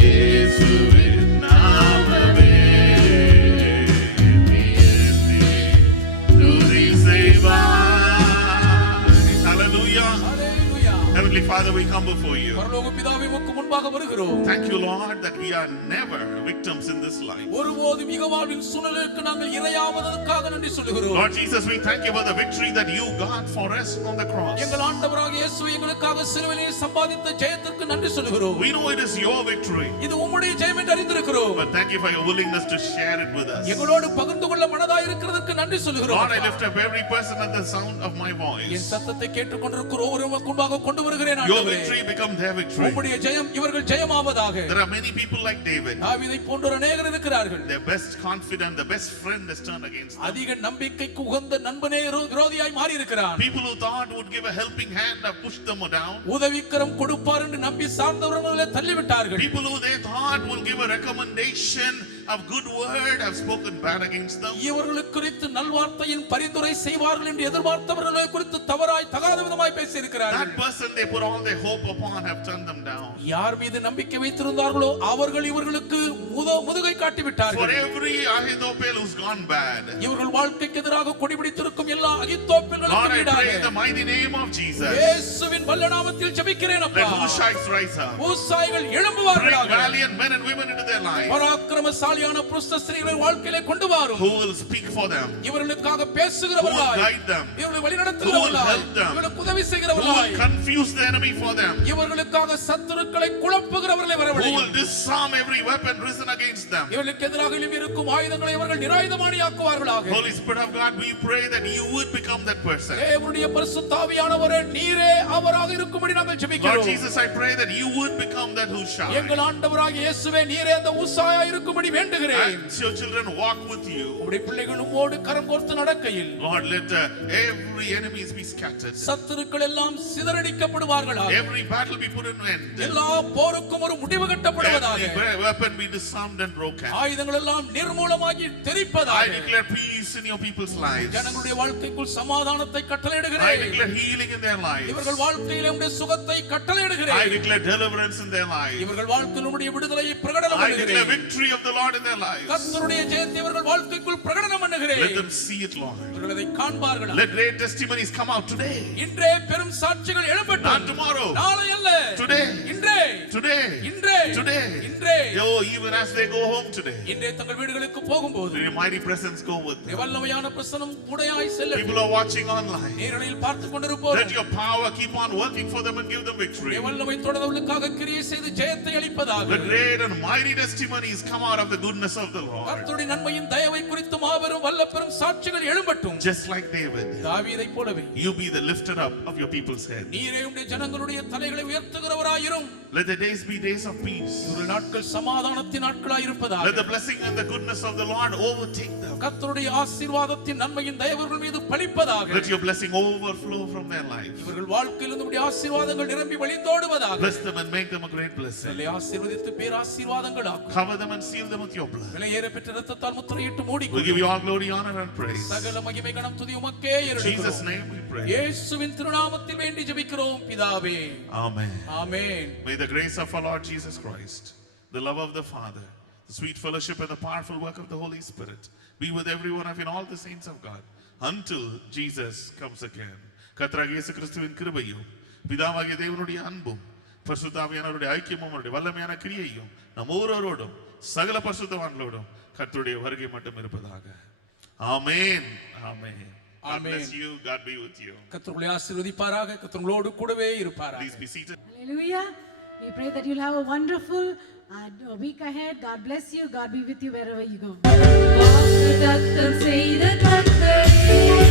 இயேசுவின் நாமமே எண்ணி துதி செய்வாய். Hallelujah. Hallelujah. Heavenly Father, we come before you. பரலோக பிதாவே உமக்கு முன்பாக வருகிறோம். Thank you, Lord, that we are never victims in this life. ஒருபோதும் மிக வாழ்வின் சூழலுக்கு நாங்கள் இரையாவதற்காக நன்றி சொல்லுகிறோம். Lord Jesus, we thank you for the victory that you got for us on the cross. எங்கள் ஆண்டவராகிய இயேசு எங்களுக்காக சிலுவையில் சம்பாதித்த ஜெயத்திற்கு நன்றி சொல்லுகிறோம். We know it is your victory, இது உம்முடைய ஜெயம் என்று அறிந்திருக்கிறோம். but thank you for your willingness to share it with us. எங்களோடு பகிர்ந்து கொள்ள மனதாய் இருக்கிறதற்கு நன்றி சொல்லுகிறோம். Lord, I lift up every person at the sound of my என் voice. சத்தத்தை கேட்டுக்கொண்டிருக்கிற ஒவ்வொருவருக்கு முன்பாக கொண்டு வருகிறேன் Your ஆண்டவரே. victory become their victory. உம்முடைய ஜெயம் இவர்கள் ஜெயமாவதாக. There are many people like David. தாவீதை போன்ற அநேகர் இருக்கிறார்கள். Their best confidant, the best friend is turned against them. அதிக நம்பிக்கைக்கு உகந்த நண்பனே விரோதியாய் மாறி இருக்கிறான். People who thought would give a helping hand have pushed them down. உதவிக்கரம் கொடுப்பார் என்று நம்பி சார்ந்தவர்களை தள்ளிவிட்டார்கள். People who they thought will give a recommendation of good word have spoken bad against them. இவர்களுக்கு குறித்து நல்வார்த்தையின் பரிந்துரை செய்வார்கள் என்று எதிர்பார்த்தவர்களை குறித்து தவறாய் தகாத விதமாய் பேசி இருக்கிறார்கள். That person they put all their hope upon have turned them down. யார் மீது நம்பிக்கை வைத்திருந்தார்களோ அவர்கள் இவர்களுக்கு முதுகை காட்டி For விட்டார்கள். every Ahithophel who's gone bad, இவர்கள் வாழ்க்கைக்கு எதிராக கொடிபிடித்திருக்கும் எல்லா அகித்தோப்பேல்களுக்கும் Lord, I pray in the ஈடாக mighty name of Jesus, இயேசுவின் வல்ல நாமத்தில் ஜெபிக்கிறேன் let அப்பா. Hushites rise up. ஊசாய்கள் Bring எழும்புவார்களாக. valiant men and women into their lives பராக்கிரமசாலியான புருஷ ஸ்திரீகளை வாழ்க்கையிலே கொண்டு வாரும். who will speak for them, இவர்களுக்காக who will பேசுகிறவர்களாய், guide them, இவர்களை Who வழிநடத்துகிறவர்களாய், will help them? இவர்களுக்கு உதவி who will செய்கிறவர்களாய், confuse the enemy for them, இவர்களுக்காக சத்துருக்களை குழப்புகிறவர்களை who will வரவழையும். disarm every weapon risen against them. இவர்களுக்கு எதிராக இருக்கும் ஆயுதங்களை இவர்கள் நிராயுதமானியாக்குவார்களாக. Holy Spirit of God, we pray that you would become that person. தேவனுடைய பரிசுத்த ஆவியானவரே நீரே அவராக இருக்கும்படி நாங்கள் Lord ஜெபிக்கிறோம். Jesus, I pray that you would become that Hushai. எங்கள் ஆண்டவராகிய இயேசுவே நீரே அந்த ஊசாயா இருக்கும்படி வேண்டுகிறேன். And your children walk with you. உம்முடைய பிள்ளைகள் உம்மோடு கரம் கோர்த்து நடக்கையில் Lord, let every enemies be scattered. சத்துருக்கள் எல்லாம் சிதறடிக்கப்படுவார்களாக. Every battle be put an end. எல்லா போருக்கும் ஒரு முடிவு கட்டப்படுவதாக. Every weapon be disarmed and broken. ஆயுதங்கள் எல்லாம் நிர்மூலமாகி தெரிப்பதாக. I declare peace in your people's lives. ஜனங்களுடைய வாழ்க்கைக்குள் சமாதானத்தை I கட்டளையிடுகிறேன். declare healing in their lives. இவர்கள் வாழ்க்கையிலே உம்முடைய சுகத்தை I கட்டளையிடுகிறேன். declare deliverance in their lives. இவர்கள் வாழ்க்கையில் உம்முடைய விடுதலையை பிரகடனம் I declare பண்ணுகிறேன். victory of the Lord in their lives. கர்த்தருடைய ஜெயத்தை இவர்கள் வாழ்க்கைக்குள் பிரகடனம் பண்ணுகிறேன். Let them see it, Lord. இவர்கள் அதை காண்பார்களா? Let great testimonies come out today, இன்றே பெரும் சாட்சிகள் எழும்பட்டும். not tomorrow. நாளை அல்ல. Today. இன்றே. Today. இன்றே. Today. இன்றே. Oh, even as they go home today, இன்றே தங்கள் வீடுகளுக்கு போகும்போது your mighty presence go with them. வல்லமையான பிரசன்னம் உடையாய் செல்லட்டும். People are watching online. நேரலையில் பார்த்துக் கொண்டிருப்போம். Let your power keep on working for them and give them victory. வல்லமை தொடர்ந்தவர்களுக்காக கிரியை செய்து ஜெயத்தை அளிப்பதாக. Let great and mighty testimonies come out of the goodness of the Lord. கர்த்தருடைய நன்மையின் தயவை குறித்து மாபெரும் வல்ல பெரும் சாட்சிகள் எழும்பட்டும். Just like David, தாவீதைப் போலவே you be the lifter up of your people's head. நீரே உம்முடைய ஜனங்களுடைய தலைகளை உயர்த்துகிறவராயிரும். Let the days be days of peace. ஒரு நாட்கள் சமாதானத்தின் நாட்களாய் இருப்பதாக. Let the blessing and the goodness of the Lord overtake them. கர்த்தருடைய ஆசீர்வாதத்தின் நன்மையின் தயவுகள் மீது பலிப்பதாக. Let your blessing overflow from their life. இவர்கள் வாழ்க்கையில் உம்முடைய ஆசீர்வாதங்கள் நிரம்பி வழிந்தோடுவதாக. Bless them and make them a great blessing. என்னை ஆசீர்வதித்து பேராசீர்வாதங்கள் ஆக்கும். Cover them and seal them with your blood. விலையேற பெற்ற இரத்தத்தால் முத்திரையிட்டு We மூடிக்கொள். give you all glory, honor and praise. சகல மகிமை கனம் துதி உமக்கே In Jesus' ஏறெடுக்கிறோம். name we pray. இயேசுவின் திருநாமத்தில் வேண்டி ஜெபிக்கிறோம் பிதாவே. Amen. ஆமென். May the grace of our Lord Jesus Christ, the love of the Father, the sweet fellowship and the powerful work of the Holy Spirit be with every one of you and all the saints of God until Jesus comes again. கர்த்தராகிய இயேசு கிறிஸ்துவின் கிருபையும் பிதாவாகிய தேவனுடைய அன்பும் பரிசுத்த ஆவியானவருடைய ஐக்கியமும் அவருடைய வல்லமையான கிரியையும் நம் ஒவ்வொருவரோடும் சகல பரிசுத்தவான்களோடும் கர்த்தருடைய வருகை மட்டும் இருப்பதாக. ஆமென். ஆமென். God bless you. God be with you. கர்த்தருடைய ஆசீர்வதிப்பாராக. கர்த்தரோடு கூடவே இருப்பாராக. Please be seated. Hallelujah. We pray that you'll have a wonderful week ahead. God bless you. God be with you wherever you go. வாக்குத்தத்தம் செய்த கர்த்தரே